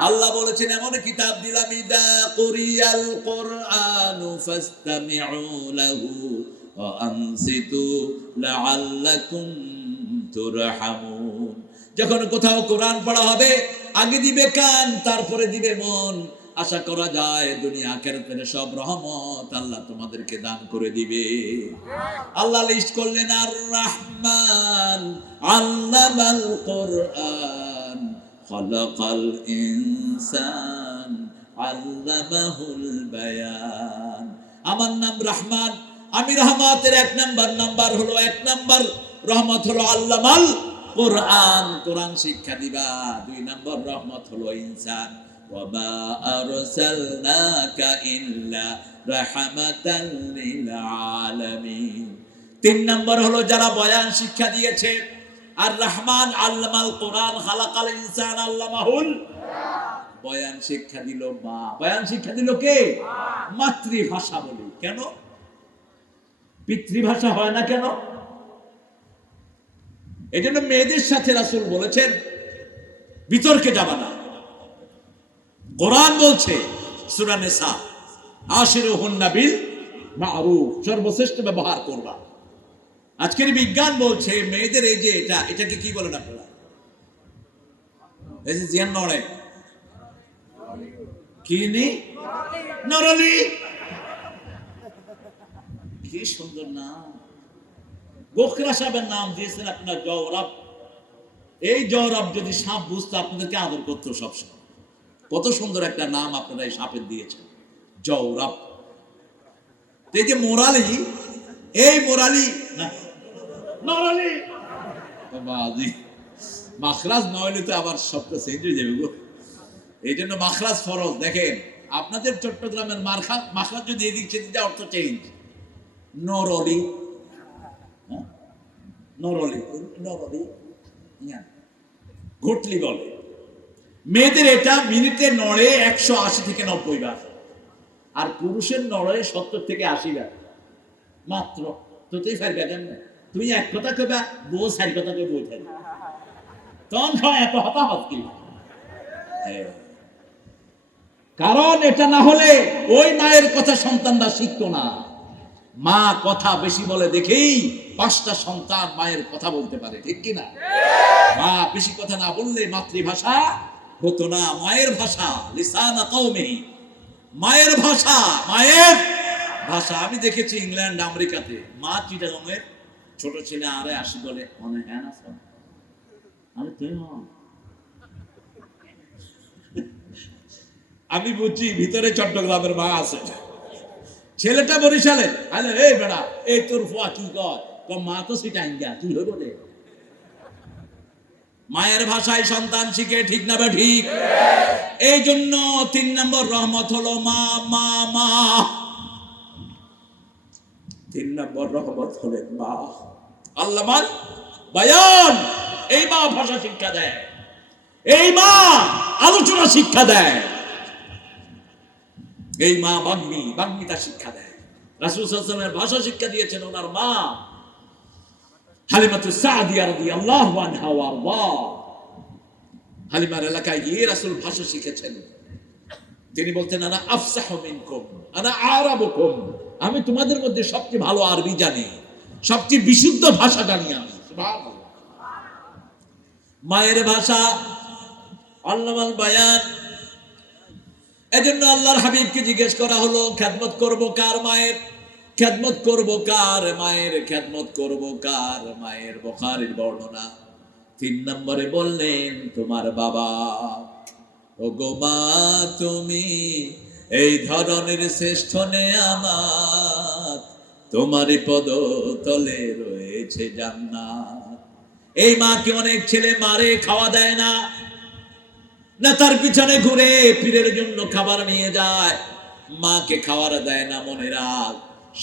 আল্লাহ বলেছেন, এমন কিতাব দিলাম, ইদা কুরিয়াল কুরআনু ফাসতামিউ লাহু ওয়া আনসিতু লাআল্লাকুম তুরহামুন। যখন কোথাও কোরআন পড়া হবে, আগে দিবে কান, তারপরে দিবে মন। আশা করা যায় দুনিয়া আখিরাতের সব রহমত আল্লাহ তোমাদেরকে দান করে দিবে। আল্লাহ লিস্ট করলেন, আর রহমান আল্লামাল কুরআন খালাকাল ইনসান আল্লামাহুল বায়ান। আমার নাম রহমান, আমি রহমতের এক নাম্বার হলো, এক নাম্বার রহমত হলো আল্লামাল কোরআন, কোরআন শিক্ষা দিবা। দুই নম্বর রহমত হলো ইনসান, ওয়া মা আরসালনাকা ইল্লা রাহমাতাল লিল আলামিন। তিন নম্বর হলো যারা বয়ান শিক্ষা দিয়েছে। আর রহমান আল্লামাল কোরআন খালাকাল ইনসান আল্লামাহুল, বয়ান শিক্ষা দিল মা। বয়ান শিক্ষা দিল কে? মাতৃভাষা বলি। কেন পিতৃভাষা হয় না কেন? এই জন্য মেয়েদের সাথে রাসূল বলেছেন বিতর্কে যাবা না। কোরআন বলছে সূরা নিসা, আশিরুহুন্না বিল মারুফ, সর্বশ্রেষ্ঠ ব্যবহার করবা। আজকের বিজ্ঞান বলছে মেয়েদের এই যে এটাকে কি বলেন আপনারা? এই যে জিয়ান নড়ে কি নি নরলি, কি সুন্দর নাম। গোখরা সাহেবের নাম দিয়েছেন আপনার জওরাব। এই জওরাব যদি সাপ বুঝতো আপনাদেরকে আদর করতো সবসময়। কত সুন্দর একটা নাম আপনারা এই সাপের দিয়েছেন, জওরাব। এই যে মোরালি, এই মোরালি না নরালি, বাবাজি মাখরাজ নইলে তো আবার শব্দ চেঞ্জ হয়ে যাবে গো। এই জন্য মাখরাজ ফরজ। দেখেন আপনাদের চট্টগ্রামের মাখরাজ যদি এদিক সেদিক যায় অর্থ চেঞ্জ। নরলি, নরলি নরলি ঘটলি বলে। মেয়েদের এটা মিনিটে নড়ে 180 থেকে 90 বার, আর পুরুষের নড়ে 70 থেকে 80 বার মাত্র। তো তুই ফারবে কেন? তুই এক কথা কইবা, বউ চার কথা কই বই থাকবে, তখন হয় এত হতাহত কি? কারণ এটা না হলে ওই মায়ের কথা সন্তানরা শিখতো না। মা কথা বেশি বলে দেখেই 5টা সন্তান মায়ের কথা বলতে পারে, ঠিক কিনা? মা বেশি কথা না বললে মাতৃভাষা হতো না। মায়ের ভাষা লিসানা কওমিহি, মায়ের ভাষা, মায়ের ভাষা। আমি দেখেছি ইংল্যান্ড আমেরিকাতে মা চিটাগংয়ের ছোট ছেলে আরে আসি বলে অনেক হ্যান আছে, আরে তুই আমি বুঝছি ভিতরে চট্টগ্রামের মা আছে। ছেলেটা বরিশালে, আরে এই বেড়া এই তোর ফুয়া কি কয়, মা তো সিটাঙ্গা কি হইব রে? মায়ের ভাষায় সন্তান শিখে, ঠিক না? ঠিক। এই জন্য 3 নম্বর রহমত হলো মা মা মা। 3 নম্বর রহমত হলেন মা। আল্লামাল বায়ান, এই মা ভাষা শিক্ষা দেয়, এই মা আলোচনা শিক্ষা দেয়, এই মা বাগ্মিতা শিক্ষা দেয়। রাসূল সাল্লাল্লাহু আলাইহি ওয়াসাল্লামের ভাষা শিক্ষা দিয়েছেন ওনার মা হালিমাতুস সাদিয়া রাদিয়াল্লাহু আনহা ওয়া আরদা। হালিমার এলাকায় গিয়ে রাসূল ভাষা শিখেছেন। তিনি বলতেন আনা আফসাহু মিনকুম আনা আরাবুকুম, আমি তোমাদের মধ্যে সবচেয়ে ভালো আরবি জানি, সবচেয়ে বিশুদ্ধ ভাষা জানি আমি। সুবহানাল্লাহ। মায়ের ভাষা আল্লামাল বায়ান। এজন্য আল্লাহর হাবিবকে জিজ্ঞেস করা হলো খেদমত করব কার মায়ের, খেদমত করব কার মায়ের, খেদমত করব কার মায়ের। বুখারীর বর্ণনা 3 নম্বরে বললেন তোমার বাবা। ও গো মা তুমি এই ধরনের শ্রেষ্ঠ নেয়ামত, তোমারই পদ তলে রয়েছে জান্নাত। এই মাকে অনেক ছেলে মারে, খাওয়া দেয় না, না তার পিছনে ঘুরে পীরের জন্য খাবার নিয়ে যায়, মাকে খাবার দেয় না। মনে রাখ,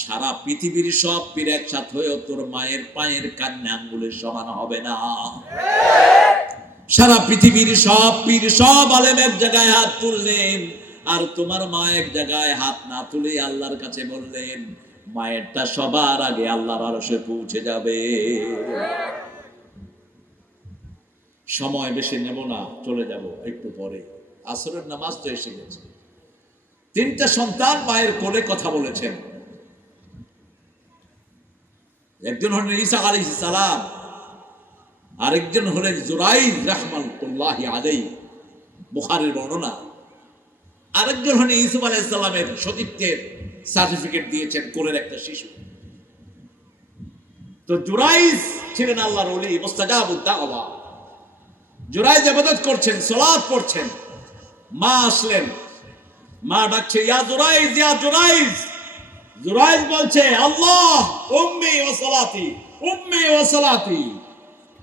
সারা পৃথিবীর সব পীর একসাথে হয়েও তোর মায়ের পায়ের কান্না আঙ্গুলের সমান হবে না। সারা পৃথিবীর সব পীর সব আলেম এক জায়গায় হাত তুললেন, আর তোমার মা এক জায়গায় হাত না তুলে আল্লাহর কাছে বললেন মায়েরটা সবার আগে আল্লাহর আরশে পৌঁছে যাবে। সময় বেশি নেব না, চলে যাব একটু পরে, আসরের নামাজ তো এসে গেছে। 3টা সন্তান মায়ের কোলে কথা বলেছেন। একজন হলেন ঈসা আলাইহিস সালাম, আরেকজন হলেন জুরাইজ রাহমাতুল্লাহি আলাইহি, বুখারীর বর্ণনা। আরেকজন হলেন ইউসুফ আলাইহিস সালামের সতীত্বের সার্টিফিকেট দিয়েছেন কোলের একটা শিশু। তো জুরাইজ ছিলেন আল্লাহর ওলি, মুস্তাজাবুদ দাওয়া। জুরাইজ ইবাদত করছেন, সালাত পড়ছেন। মা আসলেন, মা ডাকছে ইয়া জুরাইজ, ইয়া জুরাইজ। জুরাইজ বলছে আল্লাহ উম্মি ওয়া সালাতি, উম্মি ওয়া সালাতি,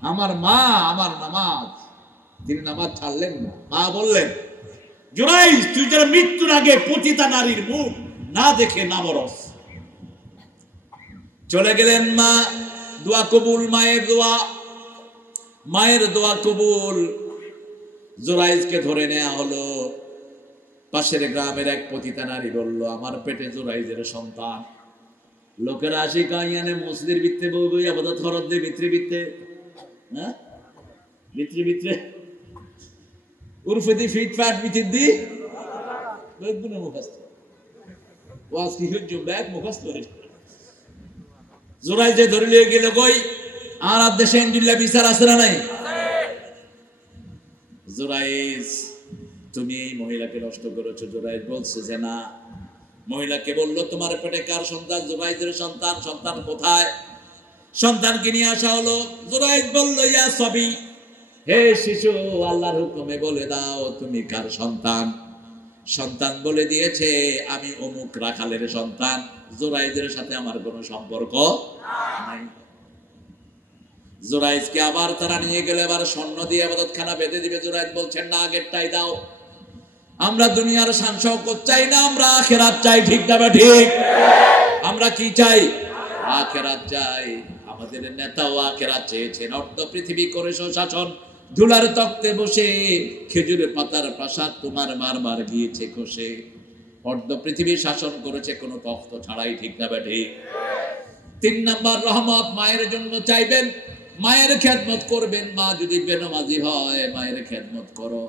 আমার মা আমার নামাজ। তিনি নামাজ ছাড়লেন না। মা বললেন জুরাইজ তুই যারা মৃত্যুর আগে পতিতা নারীর মুখ না দেখে না মরস। চলে গেলেন মা, দোয়া কবুল, মায়ের দোয়া, মায়ের দোয়া কবুল। জুরাইজকে ধরে নেওয়া হলো। পাশের গ্রামের এক পতিতা নারী বলল আমার পেটে জুরাইজের সন্তান। লোকেরা আসি কাইয়ানে মসজিদের ভিতরে বউ বই আবাদত হরদ দে ভিতরে ভিতরে, হ্যাঁ ভিতরে ভিতরে উরফে দি ফিটফাট ভিতর দি বেগুনে মুখস্থ ওয়াজ কি হজ্জ ব্যাগ মুখস্থ হয়ে। জুরাইজে ধরে লিয়ে গেল কই, আর দেশে ইনজিল্লা বিচার আছে না নাই? জুরাইজ তুমি এই মহিলাকে নষ্ট করেছো। জুরাইজ বলছে যে না। মহিলাকে বলল তোমার পেটে কার সন্তান? জুরাইজের সন্তান। সন্তান কোথায়? সন্তানকে নিয়ে আসা হলো। জুরাইজ বলল ইয়া সবি, হে শিশু আল্লাহর হুকুমে বলে দাও তুমি কার সন্তান। সন্তান বলে দিয়েছে আমি অমুক রাখালের সন্তান, জুরাইজের সাথে আমার কোনো সম্পর্ক নাই। জুরাইজকে আবার তারা নিয়ে গেলে এবার স্বর্ণ দিয়ে ইবাদতখানা বেঁধে দিবে। জুরাইজ বলছেন না, আগেরটাই দাও। আমরা দুনিয়ার শান শওকত চাই না, আমরা আখিরাত চাই। ঠিক না ঠিক? আমরা কি চাই? আখিরাত চাই। আমাদের নেতাও আখিরাত চেয়েছেন। অর্ধ পৃথিবী করে শাসন, ধুলার তক্তে বসে খেজুরের পাতার প্রাসাদ তোমার বারবার গিয়েছে খসে। অর্ধ পৃথিবী শাসন করেছে কোনো তখ্ত ছাড়াই। ঠিক না ঠিক? 3 নাম্বার রহমত মায়ের জন্য চাইবেন, মায়ের খেদমত করবেন। মা যদি বেনামাজি হয় মায়ের খেদমত করো।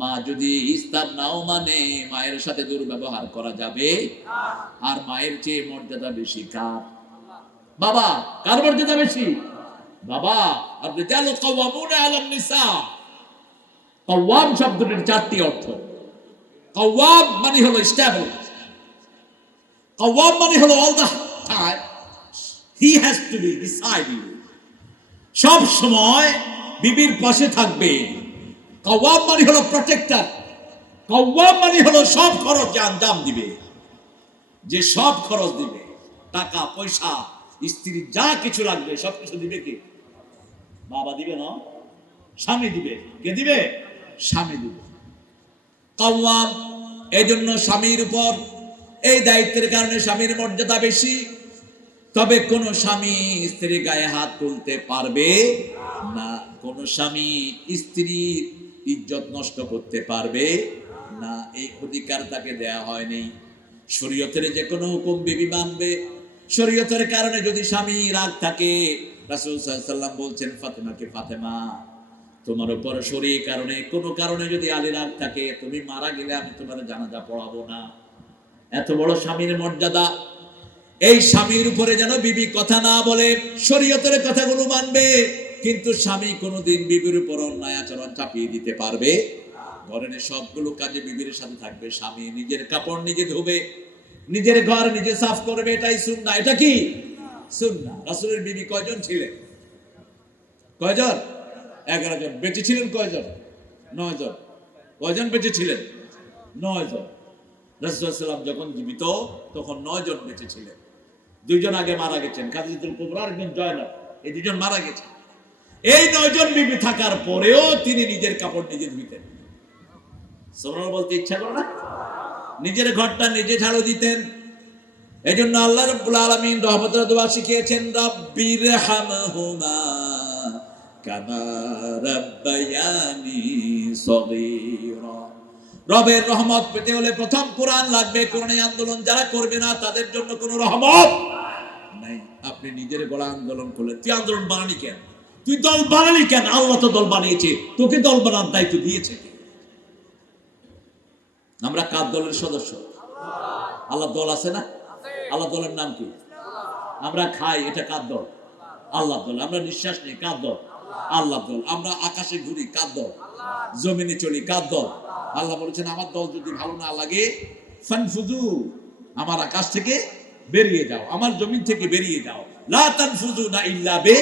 মা যদি ইসলাম নাও মানে মায়ের সাথে দুর্ব্যবহার করা যাবে। আর মায়ের চেয়ে মর্যাদা বেশি কার? বাবা। কার মর্যাদা বেশি? বাবা। আর রিজালু কাওয়ামুনা আলান নিসা। কাওয়াম শব্দটির 4টি অর্থ। কাওয়াম মানে হলো স্টেবল, কাওয়াম মানে হলো all the time he has to be beside you, সব সময় বিবির পাশে থাকবে। কাওয়াম মানে হলো প্রটেক্টর, কাওয়াম মানে হলো সব খরচ আঞ্জাম দিবে। যে সব খরচ দিবে, টাকা পয়সা স্ত্রী যা কিছু লাগবে সবকিছু দিবে কি? বাবা দিবে না, স্বামী দিবে। কে দিবে? স্বামী দিবে। কাওয়াম। এজন্য স্বামীর উপর এই দায়িত্বের কারণে স্বামীর মর্যাদা বেশি। তবে কোন স্বামী স্ত্রীর গায়ে হাত তুলতে পারবে না, কোন স্বামী স্ত্রীর ইজ্জত নষ্ট করতে পারবে না, এই অধিকার তাকে দেয়া হয়নি। শরীয়তের যে কোনো হুকুম বিবি মানবে। শরীয়তের কারণে যদি স্বামী রাগ থাকে, রাসূল সাল্লাল্লাহু আলাইহি ওয়াসাল্লাম বলছেন ফাতেমাকে, ফাতেমা তোমার উপর শরীর কারণে কোনো কারণে যদি আলী রাগ থাকে, তুমি মারা গেলে আমি তোমার জানাজা পড়াবো না। এত বড় স্বামীর মর্যাদা। এই স্বামীর উপরে যেন বিবি কথা না বলে, শরীয়তের কথাগুলো মানবে, কিন্তু স্বামী কোনোদিন বিবির উপর অন্যায় আচরণ চাপিয়ে দিতে পারবে। ঘরের সবগুলো কাজে বিবির সাথে থাকবে। স্বামী নিজের কাপড় নিজে ধোবে, নিজের ঘর নিজে সাফ করবে, এটাই সুন্নাহ। এটা কি সুন্নাহ? রাসূলের বিবি কয়জন ছিলেন? কয়জন? 11 জন। বেঁচে ছিলেন কয়জন? 9 জন। কয়জন বেঁচে ছিলেন? 9 জন। রাসূল সাল্লাল্লাহু আলাইহি ওয়াসাল্লাম যখন জীবিত তখন 9 জন বেঁচে ছিলেন। 2 জন আগে মারা গেছেন, খাদিজাতুল কুবরা আর একজন জয়নব, এই 2 জন মারা গেছেন। এই 9 জন বিবি থাকার পরেও তিনি নিজের কাপড় নিজে ধুইতেন। সুবহানাল্লাহ বলতে ইচ্ছা করে না? নিজের ঘরটা নিজে ঝাড়ু দিতেন। এজন্য আল্লাহ রাব্বুল আলামিন রহমতের দোয়া শিখিয়েছেন, রাব্বিরহামহুমা কামা রাব্বায়ানি সগীরা। রবের রহমত পেতে হলে প্রথম কোরআন লাগবে। কোরআনে আন্দোলন যারা করবে না তাদের জন্য কোনো রহমত নাই। আপনি নিজের গলা আন্দোলন করলেন, তুই আন্দোলন বানানি কেন? তুই দল বানালি কেন? আল্লাহ তো দল বানিয়েছে, তোকে দল বানার দায়িত্ব দিয়েছে। আমরা কার দলের সদস্য? আল্লাহ দল আছে না? আল্লাহ দলের নাম কি? আমরা খাই, এটা কার দল? আল্লাহ দল। আমরা নিঃশ্বাস নেই, কার দল? আল্লাহ দল। আমরা আকাশে ঘুরি, কার দল? জমিনে চলি, কার দল? আল্লাহ বলেছেন, আমার দল যদি ভালো না লাগে ফানফুযু, আমার আকাশ থেকে বেরিয়ে যাও, আমার জমিন থেকে বেরিয়ে যাও। লা তানফুযুনা ইল্লা বে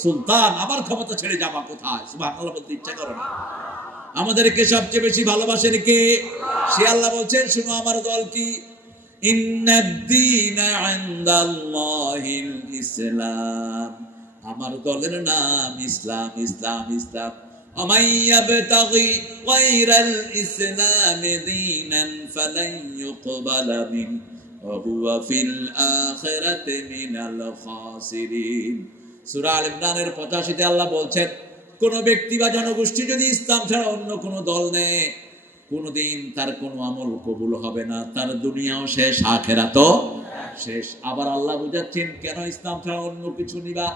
সুলতান, আমার ক্ষমতা ছেড়ে যাবা কোথায়? সুবহানাল্লাহ বলতে ইচ্ছা করে না? আমাদেরকে সবচেয়ে বেশি ভালোবাসেন কে? সে আল্লাহ বলছেন, শুনো আমার দল কি, ইন্নাদ-দীনা ইনদাল্লাহিল ইসলাম, আমার দলের নাম ইসলাম, ইসলাম, ইসলাম। ومن يبتغي غير الإسلام دينا فلن يقبل منه وهو في الآخرة من الخاسرين। সূরা আল ইমরানের 85 তে আল্লাহ বলছেন, কোন ব্যক্তি বা জনগোষ্ঠী যদি ইসলাম ছাড়া অন্য কোন দল নেয়, কোনদিন তার কোন আমল কবুল হবে না, তার দুনিয়াও শেষ, আখিরাতও শেষ। আবার আল্লাহ বুঝাচ্ছেন কেন ইসলাম ছাড়া অন্য কিছু নিবা।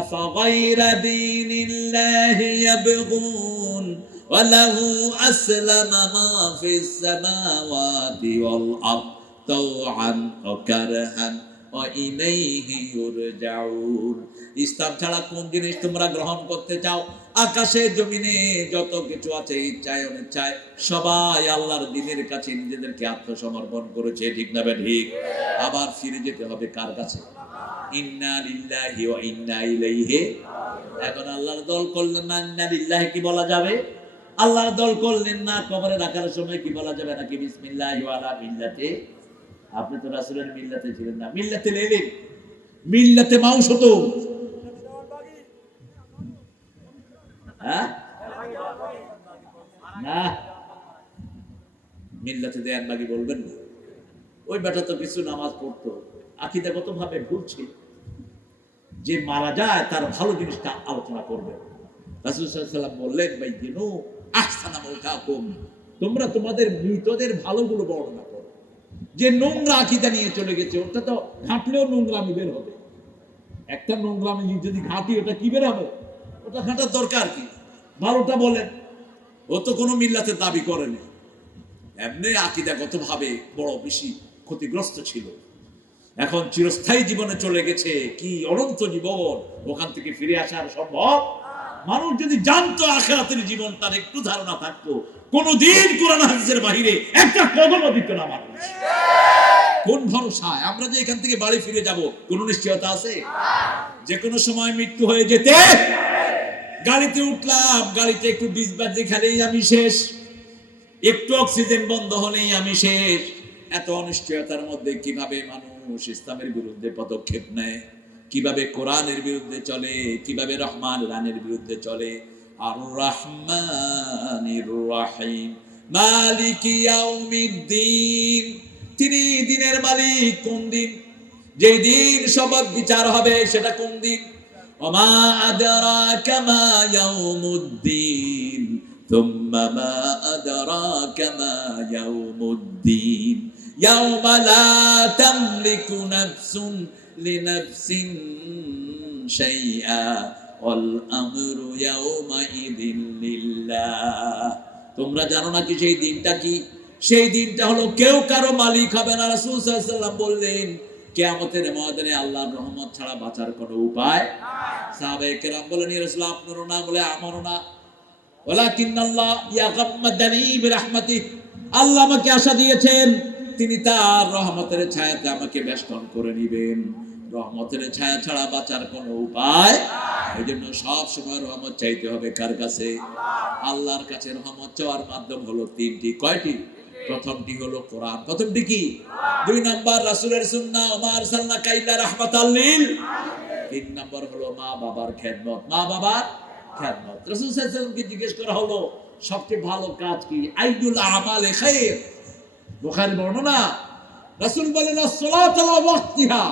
আফাগাইরা দীনিল্লাহি ইয়াবগুন ওয়া লাহু আসলামা মা ফিস সামাওয়াতি ওয়াল আরদ তাওআন ওয়া কারহান ওয়া ইলাইহি ইউরজাউন। ইসলাম ছাড়া কোন জিনিস তোমরা গ্রহণ করতে চাও? আকাশে জমিনে যত কিছু আছে, ইচ্ছায় অনিচ্ছায় সবাই আল্লাহর দ্বীনের কাছে নিজেদেরকে আত্মসমর্পণ করেছে, ঠিক না ঠিক? আবার ফিরে যেতে হবে কার কাছে? ইন্না লিল্লাহি ওয়া ইন্না ইলাইহি। এখন আল্লাহর দল করলেন না, ইন্না লিল্লাহি কি বলা যাবে? আল্লাহর দল করলেন না, কবরে রাখার সময় কি বলা যাবে নাকি বিসমিল্লাহি ওয়া আলা মিল্লাতি? আপনি তো রাসূলের মিল্লাতে ছিলেন না, মিল্লাতে লেলিন, মিল্লাতে মাউশতুম। হ্যাঁ না, মিল্লাতে দেয়ান বাগি বলবেন না। ওই বেটা তো কিছু নামাজ পড়তো, আকীদাগত ভাবে ভুল ছিল। যে মারা যায় তার ভালো জিনিসটা আলোচনা করবে। রাসূল সাল্লাল্লাহু আলাইহি ওয়াসাল্লাম বললেন, বাইয়িনু আহসানা মাউতাকুম, তোমরা তোমাদের মৃতদের ভালোগুলো বর্ণনা করো। যে নোংরা আকীদা নিয়ে চলে গেছে, ওটা তো ঘাটলেও নোংরামি বের হবে। একটা নোংরামি যদি ঘাটি, ওটা কি বের হবে? ওটা ঘাটার দরকার কি? ভালোটা বলেন। ও তো কোনো মিল্লাতের দাবি করেনি, এমনি আকীদাগত ভাবে বড় বেশি ক্ষতিগ্রস্ত ছিল। এখন চিরস্থায়ী জীবনে চলে গেছে, কি অনন্ত জীবন, ওখান থেকে ফিরে আসা সম্ভব? মানুষ যদি জানতো আখিরাতের জীবন, তার একটু ধারণা থাকতো, কোনদিন কোরআন হাদিসের বাইরে একটা কদমও দিত না মানুষ। কোন ভরসায় আমরা যে এখান থেকে বাড়ি ফিরে যাব, কোন নিশ্চয়তা আছে? যে কোনো সময় মৃত্যু হয়ে যেতে। গাড়িতে উঠলাম, গাড়িতে একটু ডিসবাজি খেলেই আমি শেষ, একটু অক্সিজেন বন্ধ হলেই আমি শেষ। এত অনিশ্চয়তার মধ্যে কিভাবে মানুষ ইসলামের বিরুদ্ধে পদক্ষেপ নেয়, কিভাবে কোরআনের বিরুদ্ধে চলে, কিভাবে রহমান রানের বিরুদ্ধে চলে। আর রহমানির রহিম মালিকি ইয়াউমিদ্দিন, তিনি দিনের মালিক। কোন দিন? যেই দিন সবক বিচার হবে, সেটা কোন দিন? ওমা আদরাকা মা ইয়াউমুদ্দিন থুম্মা মা আদরাকা মা ইয়াউমুদ্দিন। ইয়াউমা লা তামলিকু নাফসুন লিনাফসিন শাইআ ওয়াল আমরু ইয়াউমা ইযিন লিল্লাহ। তোমরা জানো না কি সেই দিনটা কি? সেই দিনটা হলো কেউ কারো মালিক হবে না। রাসূল সাল্লাল্লাহু আলাইহি ওয়াসাল্লাম বললেন কিয়ামতের ময়দানে আল্লাহর রহমত ছাড়া বাঁচার কোনো উপায় নাই। সাহাবায়ে কেরাম বলেন, ইয়া রাসূলুল্লাহ, আপনারও না, বলে আমারও না। ওয়ালাকিন্নাল্লাহ ইয়াগাম্মাদানি বিরাহমাতিহি, আল্লাহ আমাকে আশা দিয়েছেন তিনি তার রহমতের ছায়াতে আমাকে বেষ্টন করে নেবেন। রহমতের ছায়া ছাড়া বাঁচার কোনো উপায় নাই। এইজন্য সব সময় রহমত চাইতে হবে কার কাছে? আল্লাহর কাছে। রহমত চাওয়ার মাধ্যম হলো তিনটি। কয়টি? প্রথমটি হলো কোরআন। প্রথমটি কি? 2 নাম্বার রাসূলের সুন্নাহ, ওমা আরসালনাকা ইল্লা রাহমাতাল লিল। 3 নাম্বার হলো মা বাবার খেদমত। মা বাবার খেদমত। রাসূল সাল্লাল্লাহু আলাইহি ওয়াসাল্লামকে জিজ্ঞেস করা হলো সবচেয়ে ভালো কাজ কি? আইয়ুল আমালে খায়র। বুখারী বর্ণনা, রাসূল বলেন as-সালাতু আলা ওয়াক্তিহা,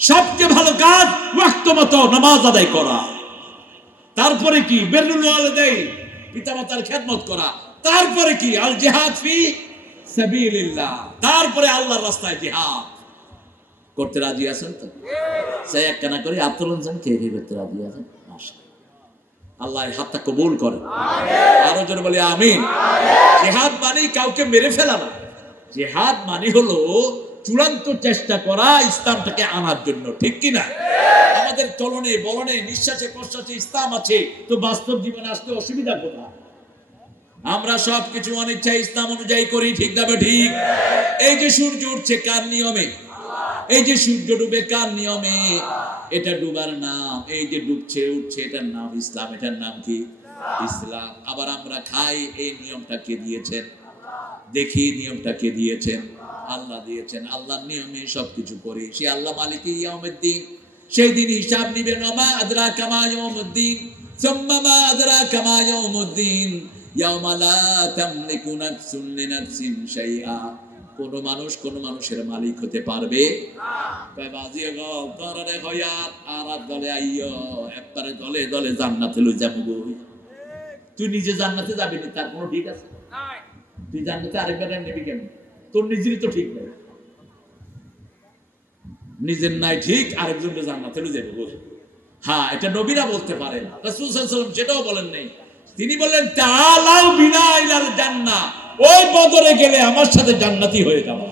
সবচেয়ে ভালো কাজ ওয়াক্ত মতো নামাজ আদায় করা। তারপরে কি? বিররুল ওয়ালিদাইন, পিতামাতার খেদমত করা। তারপরে কি? আল জিহাদ ফি সাবিলিল্লাহ, তারপরে আল্লাহর রাস্তায় জিহাদ করতে রাজি আছেন তো? সেই একখানা করে আত্মরঞ্জন কে কে করতে রাজি আছেন? মাশাআল্লাহ, আল্লাহ হাতটা কবুল করে। আমিন। আরো জোরে বলি আমিন। জিহাদ মানে কাউকে মেরে ফেলা না। জিহাদ মানে হলো চূড়ান্ত চেষ্টা করা ইসলামটাকে আনার জন্য, ঠিক কি না? আমাদের চলনে বলনে নিঃশ্বাসে প্রশ্বাসে ইসলাম আছে, তো বাস্তব জীবনে আসতে অসুবিধা কোথায়? আমরা সবকিছু অনিচ্ছায় ইসলাম অনুযায়ী করি, ঠিক না? ঠিক। এই যে সূর্য উঠছে কার নিয়মে? এই যে সূর্য ডুবে কার নিয়মে? এটা ডুবার নাম। এই যে ডুবছে উঠছে এটার নাম ইসলাম। এটার নাম কি? ইসলাম। আবার আমরা খাই, এই নিয়মটা কে দিয়েছেন? দেখি নিয়মটা কে দিয়েছেন? আল্লাহ দিয়েছেন। আল্লাহর নিয়মে সবকিছু করি। সে আল্লাহ মালিক ইয়াউমিদ্দিন, সেই দিন হিসাব নিবেন। ওমা আদরাকা মা ইয়াউমুদ্দিন সুম্মা মা আদরাকা মা ইয়াউমুদ্দিন ইয়াউমা লা তামলিকু নাফসুন লিনাফসিন শাইআ। কোন মানুষ কোন মানুষের মালিক হতে পারবে না। বাজিয়ে গো তোরে হইয়ার আর দলে আইয়ো, একবারে দলে দলে জান্নাতে লই যাবো গো। তুই নিজে জান্নাতে যাবি না, তার কোনো ঠিক আছে? নাই। তুই জান্নাতে আরেকবার নেবি কেন? তোর নিজেরই তো ঠিক নাই। নিজের নাই ঠিক, আরেকজনকে জান্নাতে লই যাবে গো। হ্যাঁ, এটা নবীরা বলতে পারেন, রাসূল সাল্লাল্লাহু আলাইহি ওয়াসাল্লাম সেটাও বলেন নাই। তিনি বললেন তাআলাউ বিনা ইলাল জান্নাহ, ওই বদরে গেলে আমার সাথে জান্নাতি হয়ে যাবা।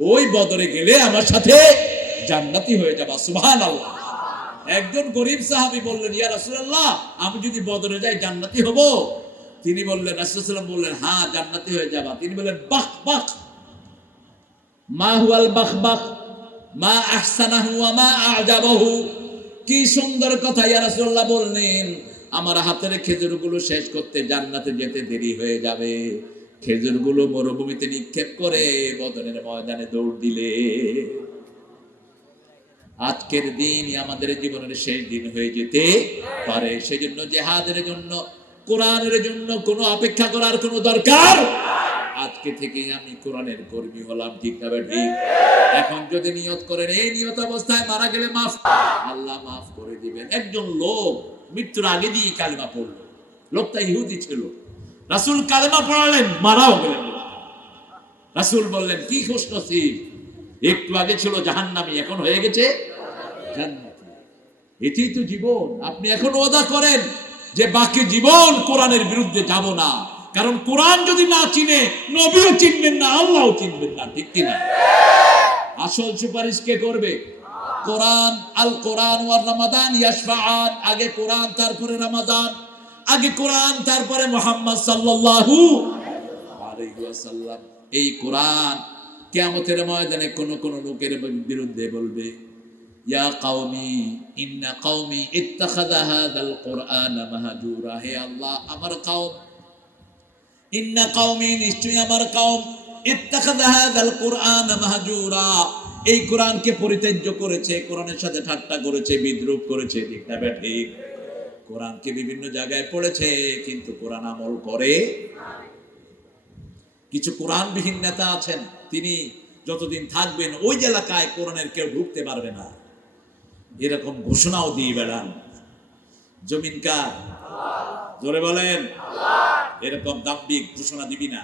ওই বদরে গেলে আমার সাথে জান্নাতি হয়ে যাবা। সুবহানাল্লাহ। একজন গরীব সাহাবী বললেন, ইয়া রাসূলুল্লাহ, আমি যদি বদরে যাই জান্নাতি হব? তিনি বললেন, রাসূল সাল্লাল্লাহু আলাইহি ওয়াসাল্লাম বললেন, হ্যাঁ জান্নাতি হয়ে যাবা। তিনি বললেন, বাখ বাখ, মা হুয়াল বাখবাখ মা আহসানাহু ওয়া মা আ'জাবাহু। কি সুন্দর কথা ইয়া রাসূলুল্লাহ বললেন, আমার হাতের খেজুরগুলো শেষ করতে জান্নাতে যেতে দেরি হয়ে যাবে। খেজুরগুলো মরুভূমিতে নিক্ষেপ করে বদরের ময়দানে দৌড় দিলে আজকের দিন আমাদের জীবনের শেষ দিন হয়ে যেতে পারে। সেজন্য জিহাদের জন্য, কোরআনের জন্য কোনো অপেক্ষা করার কোনো দরকার। আজকে থেকে আমি কোরআনের কর্মী হলাম, ঠিক না ঠিক? এখন যদি নিয়ত করেন এই নিয়ত অবস্থায় মারা গেলে মাফ, আল্লাহ মাফ করে দিবেন। একজন লোক মৃত্যুর আগে দিয়ে কালেমা পড়লো, লোকটা ইহুদি ছিল। রাসূল কালেমা পড়ালেন, মারাও গেলেন। রাসূল বললেন, কি খুশনসিব, একটু আগে ছিল জাহান্নামী, এখন হয়ে গেছে জান্নাতি। এটাই তো জীবন। আপনি এখন ওয়াদা করেন যে বাকি জীবন কোরআনের বিরুদ্ধে যাব না, কারণ কোরআন যদি না চিনে নবীও চিনবেন না, আল্লাহও চিনবেন না, ঠিক কিনা? আসল সুপারিশ কে করবে? কোরআন। আল কোরআন ওয়ার রমাদান ইয়াশফাআন। আগে কোরআন তারপরে রমাদান, আগে কোরআন তারপরে মুহাম্মদ সাল্লাল্লাহু আলাইহি ওয়াসাল্লাম। এই কোরআন কিয়ামতের ময়দানে কোন কোন লোকের বিরুদ্ধে বলবে, ইয়া কওমি ইন্না কওমি ইত্তাখাযা হাযাল কুরআনা মাহজুরা। হে আল্লাহ, আমার কওম, ইন্না কওমি, নিশ্চয়ই আমার কওম, ইত্তাখাযা হাযাল কুরআনা মাহজুরা, এই কোরআনকে পরিত্যাজ্য করেছে, কোরআনের সাথে ঠাট্টা করেছে, বিদ্রূপ করেছে, ঠিক না ঠিক? কোরআনকে বিভিন্ন জায়গায় পড়েছে কিন্তু কোরআন আমল করে। কিছু কোরআনবিহীন নেতা আছেন, তিনি যতদিন থাকবেন ওই এলাকায় কোরআনের কেউ ঢুকতে পারবে না, এরকম ঘোষণাও দিয়ে বেড়ান। জমিন কার? জোরে বলেন। এরকম দাম্ভিক ঘোষণা দিবি না।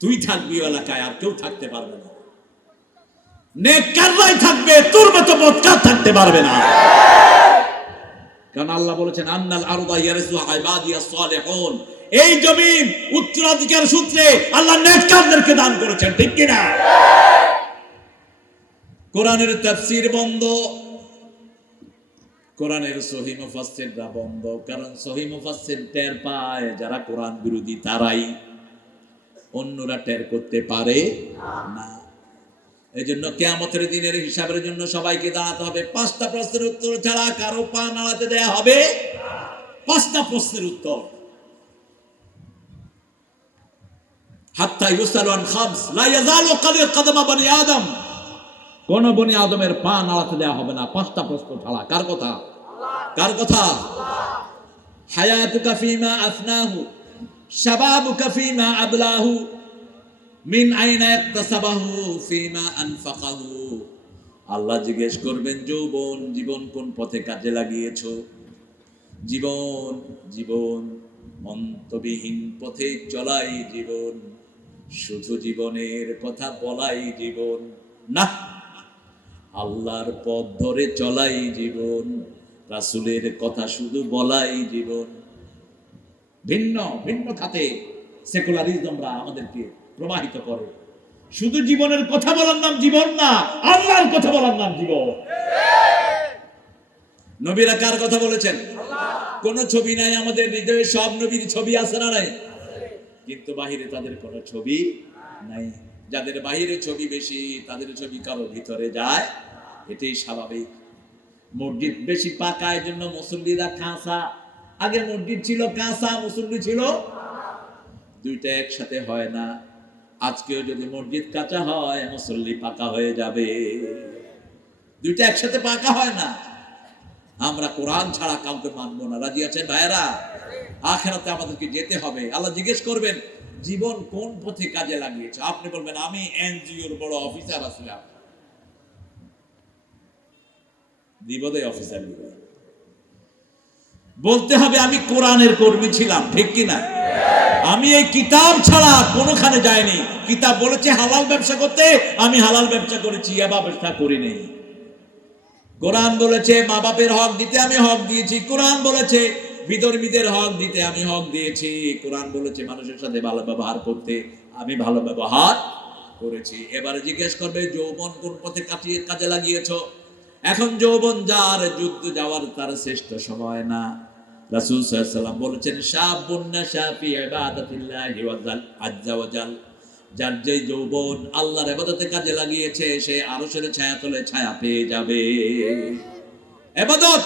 তুই থাকবি এলাকায়, আর কেউ থাকতে পারবে না। নেককাররাই থাকবে, তোর মতো বদকার থাকতে পারবে না। কারণ আল্লাহ বলেছেন আন্নাল আরদা ইয়ারিসুহা ইবাদিয়াস সালিহুন, এই জমিন উত্তরাধিকার সূত্রে আল্লাহ নেককারদেরকে দান করেছেন, ঠিক কি না? কোরআনের তাফসীর বন্ধ, কোরআনের সহিহ মুফাসসিররা বন্ধ। কারণ সহিহ মুফাসসির টের পায় যারা কোরআন বিরোধী তারাই, অন্যরা টের করতে পারে না। এইজন্য কিয়ামতের দিনের হিসাবের জন্য সবাইকে দাঁড়াতে হবে। 5টা প্রশ্নের উত্তর ছাড়া কারো পা নাড়াতে দেয়া হবে। 5টা প্রশ্নের উত্তর। হাত্তা ইউসালু আন খামস লা ইয়াজালু কদমা বনি আদম, কোন বনি আদমের পা নাড়াতে দেয়া হবে না 5টা প্রশ্ন ছাড়া। কার কথা? কার কথা? হায়াতুকা ফিমা আফনাহু, শাবাবুকা ফিমা আবলাহু, মিন আইনা ইকতাসাবাহু ফিমা আনফাকাহু। আল্লাহ জিজ্ঞেস করবেন যৌবন, জীবন কোন পথে কাজে লাগিয়েছো? জীবন জীবন অন্তবিহীন পথে চলাই জীবন, শুধু জীবনের কথা বলাই জীবন না, আল্লাহর পথ ধরে চলাই জীবন, রাসূলের কথা শুধু বলাই জীবন। ভিন্ন ভিন্ন খাতে সেকুলারিজমরা আমাদেরকে প্রবাহিত করে। শুধু জীবনের কথা বলার নাম জীবন না, আল্লাহর কথা বলার নাম জীবন। নবীরা কার কথা বলেছেন? কোন ছবি নাই আমাদের হৃদয়ে, সব নবীর ছবি আছে না নাই? কিন্তু বাহিরে তাদের কোনো ছবি নাই। যাদের বাহিরে ছবি বেশি তাদের ছবি কারো ভিতরে যায়, এটাই স্বাভাবিক। মসজিদ বেশি পাকা, এর জন্য মুসল্লিরা কাঁচা। আগে মসজিদ ছিল কাঁচা, মুসল্লি ছিল, দুইটা একসাথে হয় না। আজকেও যদি মসজিদ কাঁচা হয় মুসল্লি পাকা হয়ে যাবে, দুইটা একসাথে পাকা হয় না। আমরা কোরআন ছাড়া কাউকে মানবো না। রাজি আছেন ভাইয়েরা? আখিরাতে আমাদেরকে যেতে হবে। আল্লাহ জিজ্ঞেস করবেন জীবন কোন পথে কাজে লাগিয়েছে। আপনি বলবেন আমি এনজিওর বড় অফিসার আসলাম, বিপদে অফিসার বলতে হবে আমি কোরআনের কর্মী ছিলাম, ঠিক কিনা? আমি এই কিতাব ছাড়া কোনোখানে যাইনি। কিতাব বলেছে হালাল ব্যবসা করতে, আমি হালাল ব্যবসা করেছি, ইয়াবা ব্যবসা করিনি। কোরআন বলেছে মা বাপের হক দিতে, আমি হক দিয়েছি। কোরআন বলেছে বিধর্মীদের হক দিতে, আমি হক দিয়েছি। কোরআন বলেছে মানুষের সাথে ভালো ব্যবহার করতে, আমি ভালো ব্যবহার করেছি। এবারে জিজ্ঞেস করবে যৌবন কোন পথে কাজে লাগিয়েছো? এখন যৌবন যার, যুদ্ধ যাওয়ার তার শ্রেষ্ঠ সময় না। রাসূল সাল্লাল্লাহু আলাইহি ওয়াসাল্লাম বলেছেন শাবুন নাশা ফি ইবাদাতিল্লাহি আযজা ওয়া জাল, যার যে যৌবন আল্লাহর ইবাদতে কাজে লাগিয়েছে সে আরশের ছায়াতলে ছায়া পেয়ে যাবে। ইবাদত,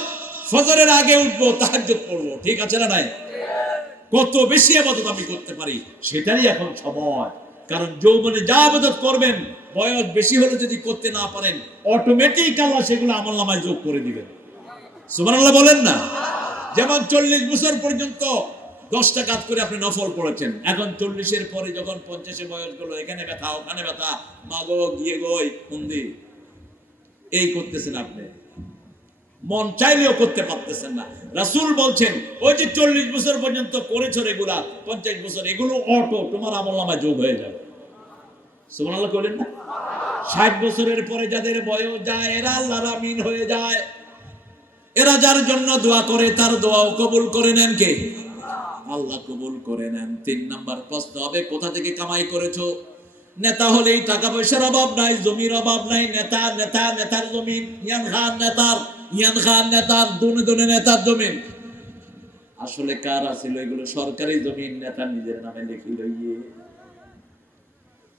ফজরের আগে উঠবো, তাহাজ্জুদ পড়বো, ঠিক আছে না নাই? কত বেশি ইবাদত আমি করতে পারি সেটারই এখন সময়। কারণ যৌবনে যা ইবাদত করবেন বয়স বেশি হলে যদি করতে না পারেন অটোমেটিক আল্লাহ সেগুলো আমলনামায় যোগ করে দিবেন। সুবহানাল্লাহ বলেন না? যেমন 40 বছর পর্যন্ত 10 রাকাত করে আপনি নফল পড়েছেন, এখন 40-এর পরে যখন 50-এ বয়স গেল, এখানে ব্যথা ওখানে ব্যথা, মাগো গিয়ে গই হুন্দি, এই করতেছেন আপনি, মন চাইলেও করতে পারতেছেন না। রাসূল বলছেন ওই যে 40 বছর পর্যন্ত করেছো রেগুলার, 50 বছর এগুলো অটো তোমার আমলনামায় যোগ হয়ে যাবে। সুবহানাল্লাহ বলেন না? 60 বছরের পরে যাদের বয়স যায় এরা আল্লাহর আমিন হয়ে যায়। এরা যার জন্য দোয়া করে তার দোয়াও কবুল করে নেন কে? আল্লাহ কবুল করে নেন। 3 নাম্বার প্রশ্ন হবে কোথা থেকে কামাই করেছো? নেতা হলেই টাকা পয়সার অভাব নাই, জমির অভাব নাই। নেতা নেতা নেতার জমিন, ইয়ান খান নেতার দুনে দুনে নেতার জমিন। আসলে কার আছিল এগুলো? সরকারি জমিন, নেতা নিজের নামে লিখি লইয়ে।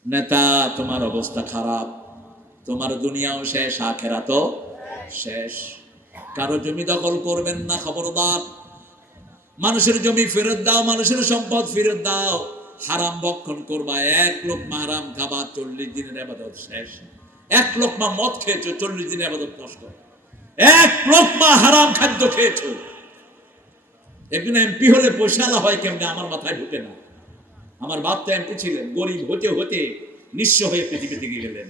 নেতা তোমার অবস্থা খারাপ, তোমার দুনিয়াও শেষ, আখিরাতও শেষ। কারো জমি দখল করবেন না, খবরদার। মানুষের জমি ফেরত দাও, মানুষের সম্পদ ফেরত দাও। হারাম ভক্ষণ করবা, 1 লোকমা হারাম খাবা, 40 দিনের ইবাদত শেষ। 1 লোকমা মদ খেয়েছো, 40 দিনের ইবাদত নষ্ট। 1 লোকমা হারাম খাদ্য খেয়েছো। একদিন এমপি হলে পয়সালা হয় কেমনে আমার মাথায় ঢুকে না। আমার বাপ তো এমপি ছিলেন, গরিব হতে হতে নিঃস্ব হয়ে পৃথিবী থেকে গেলেন।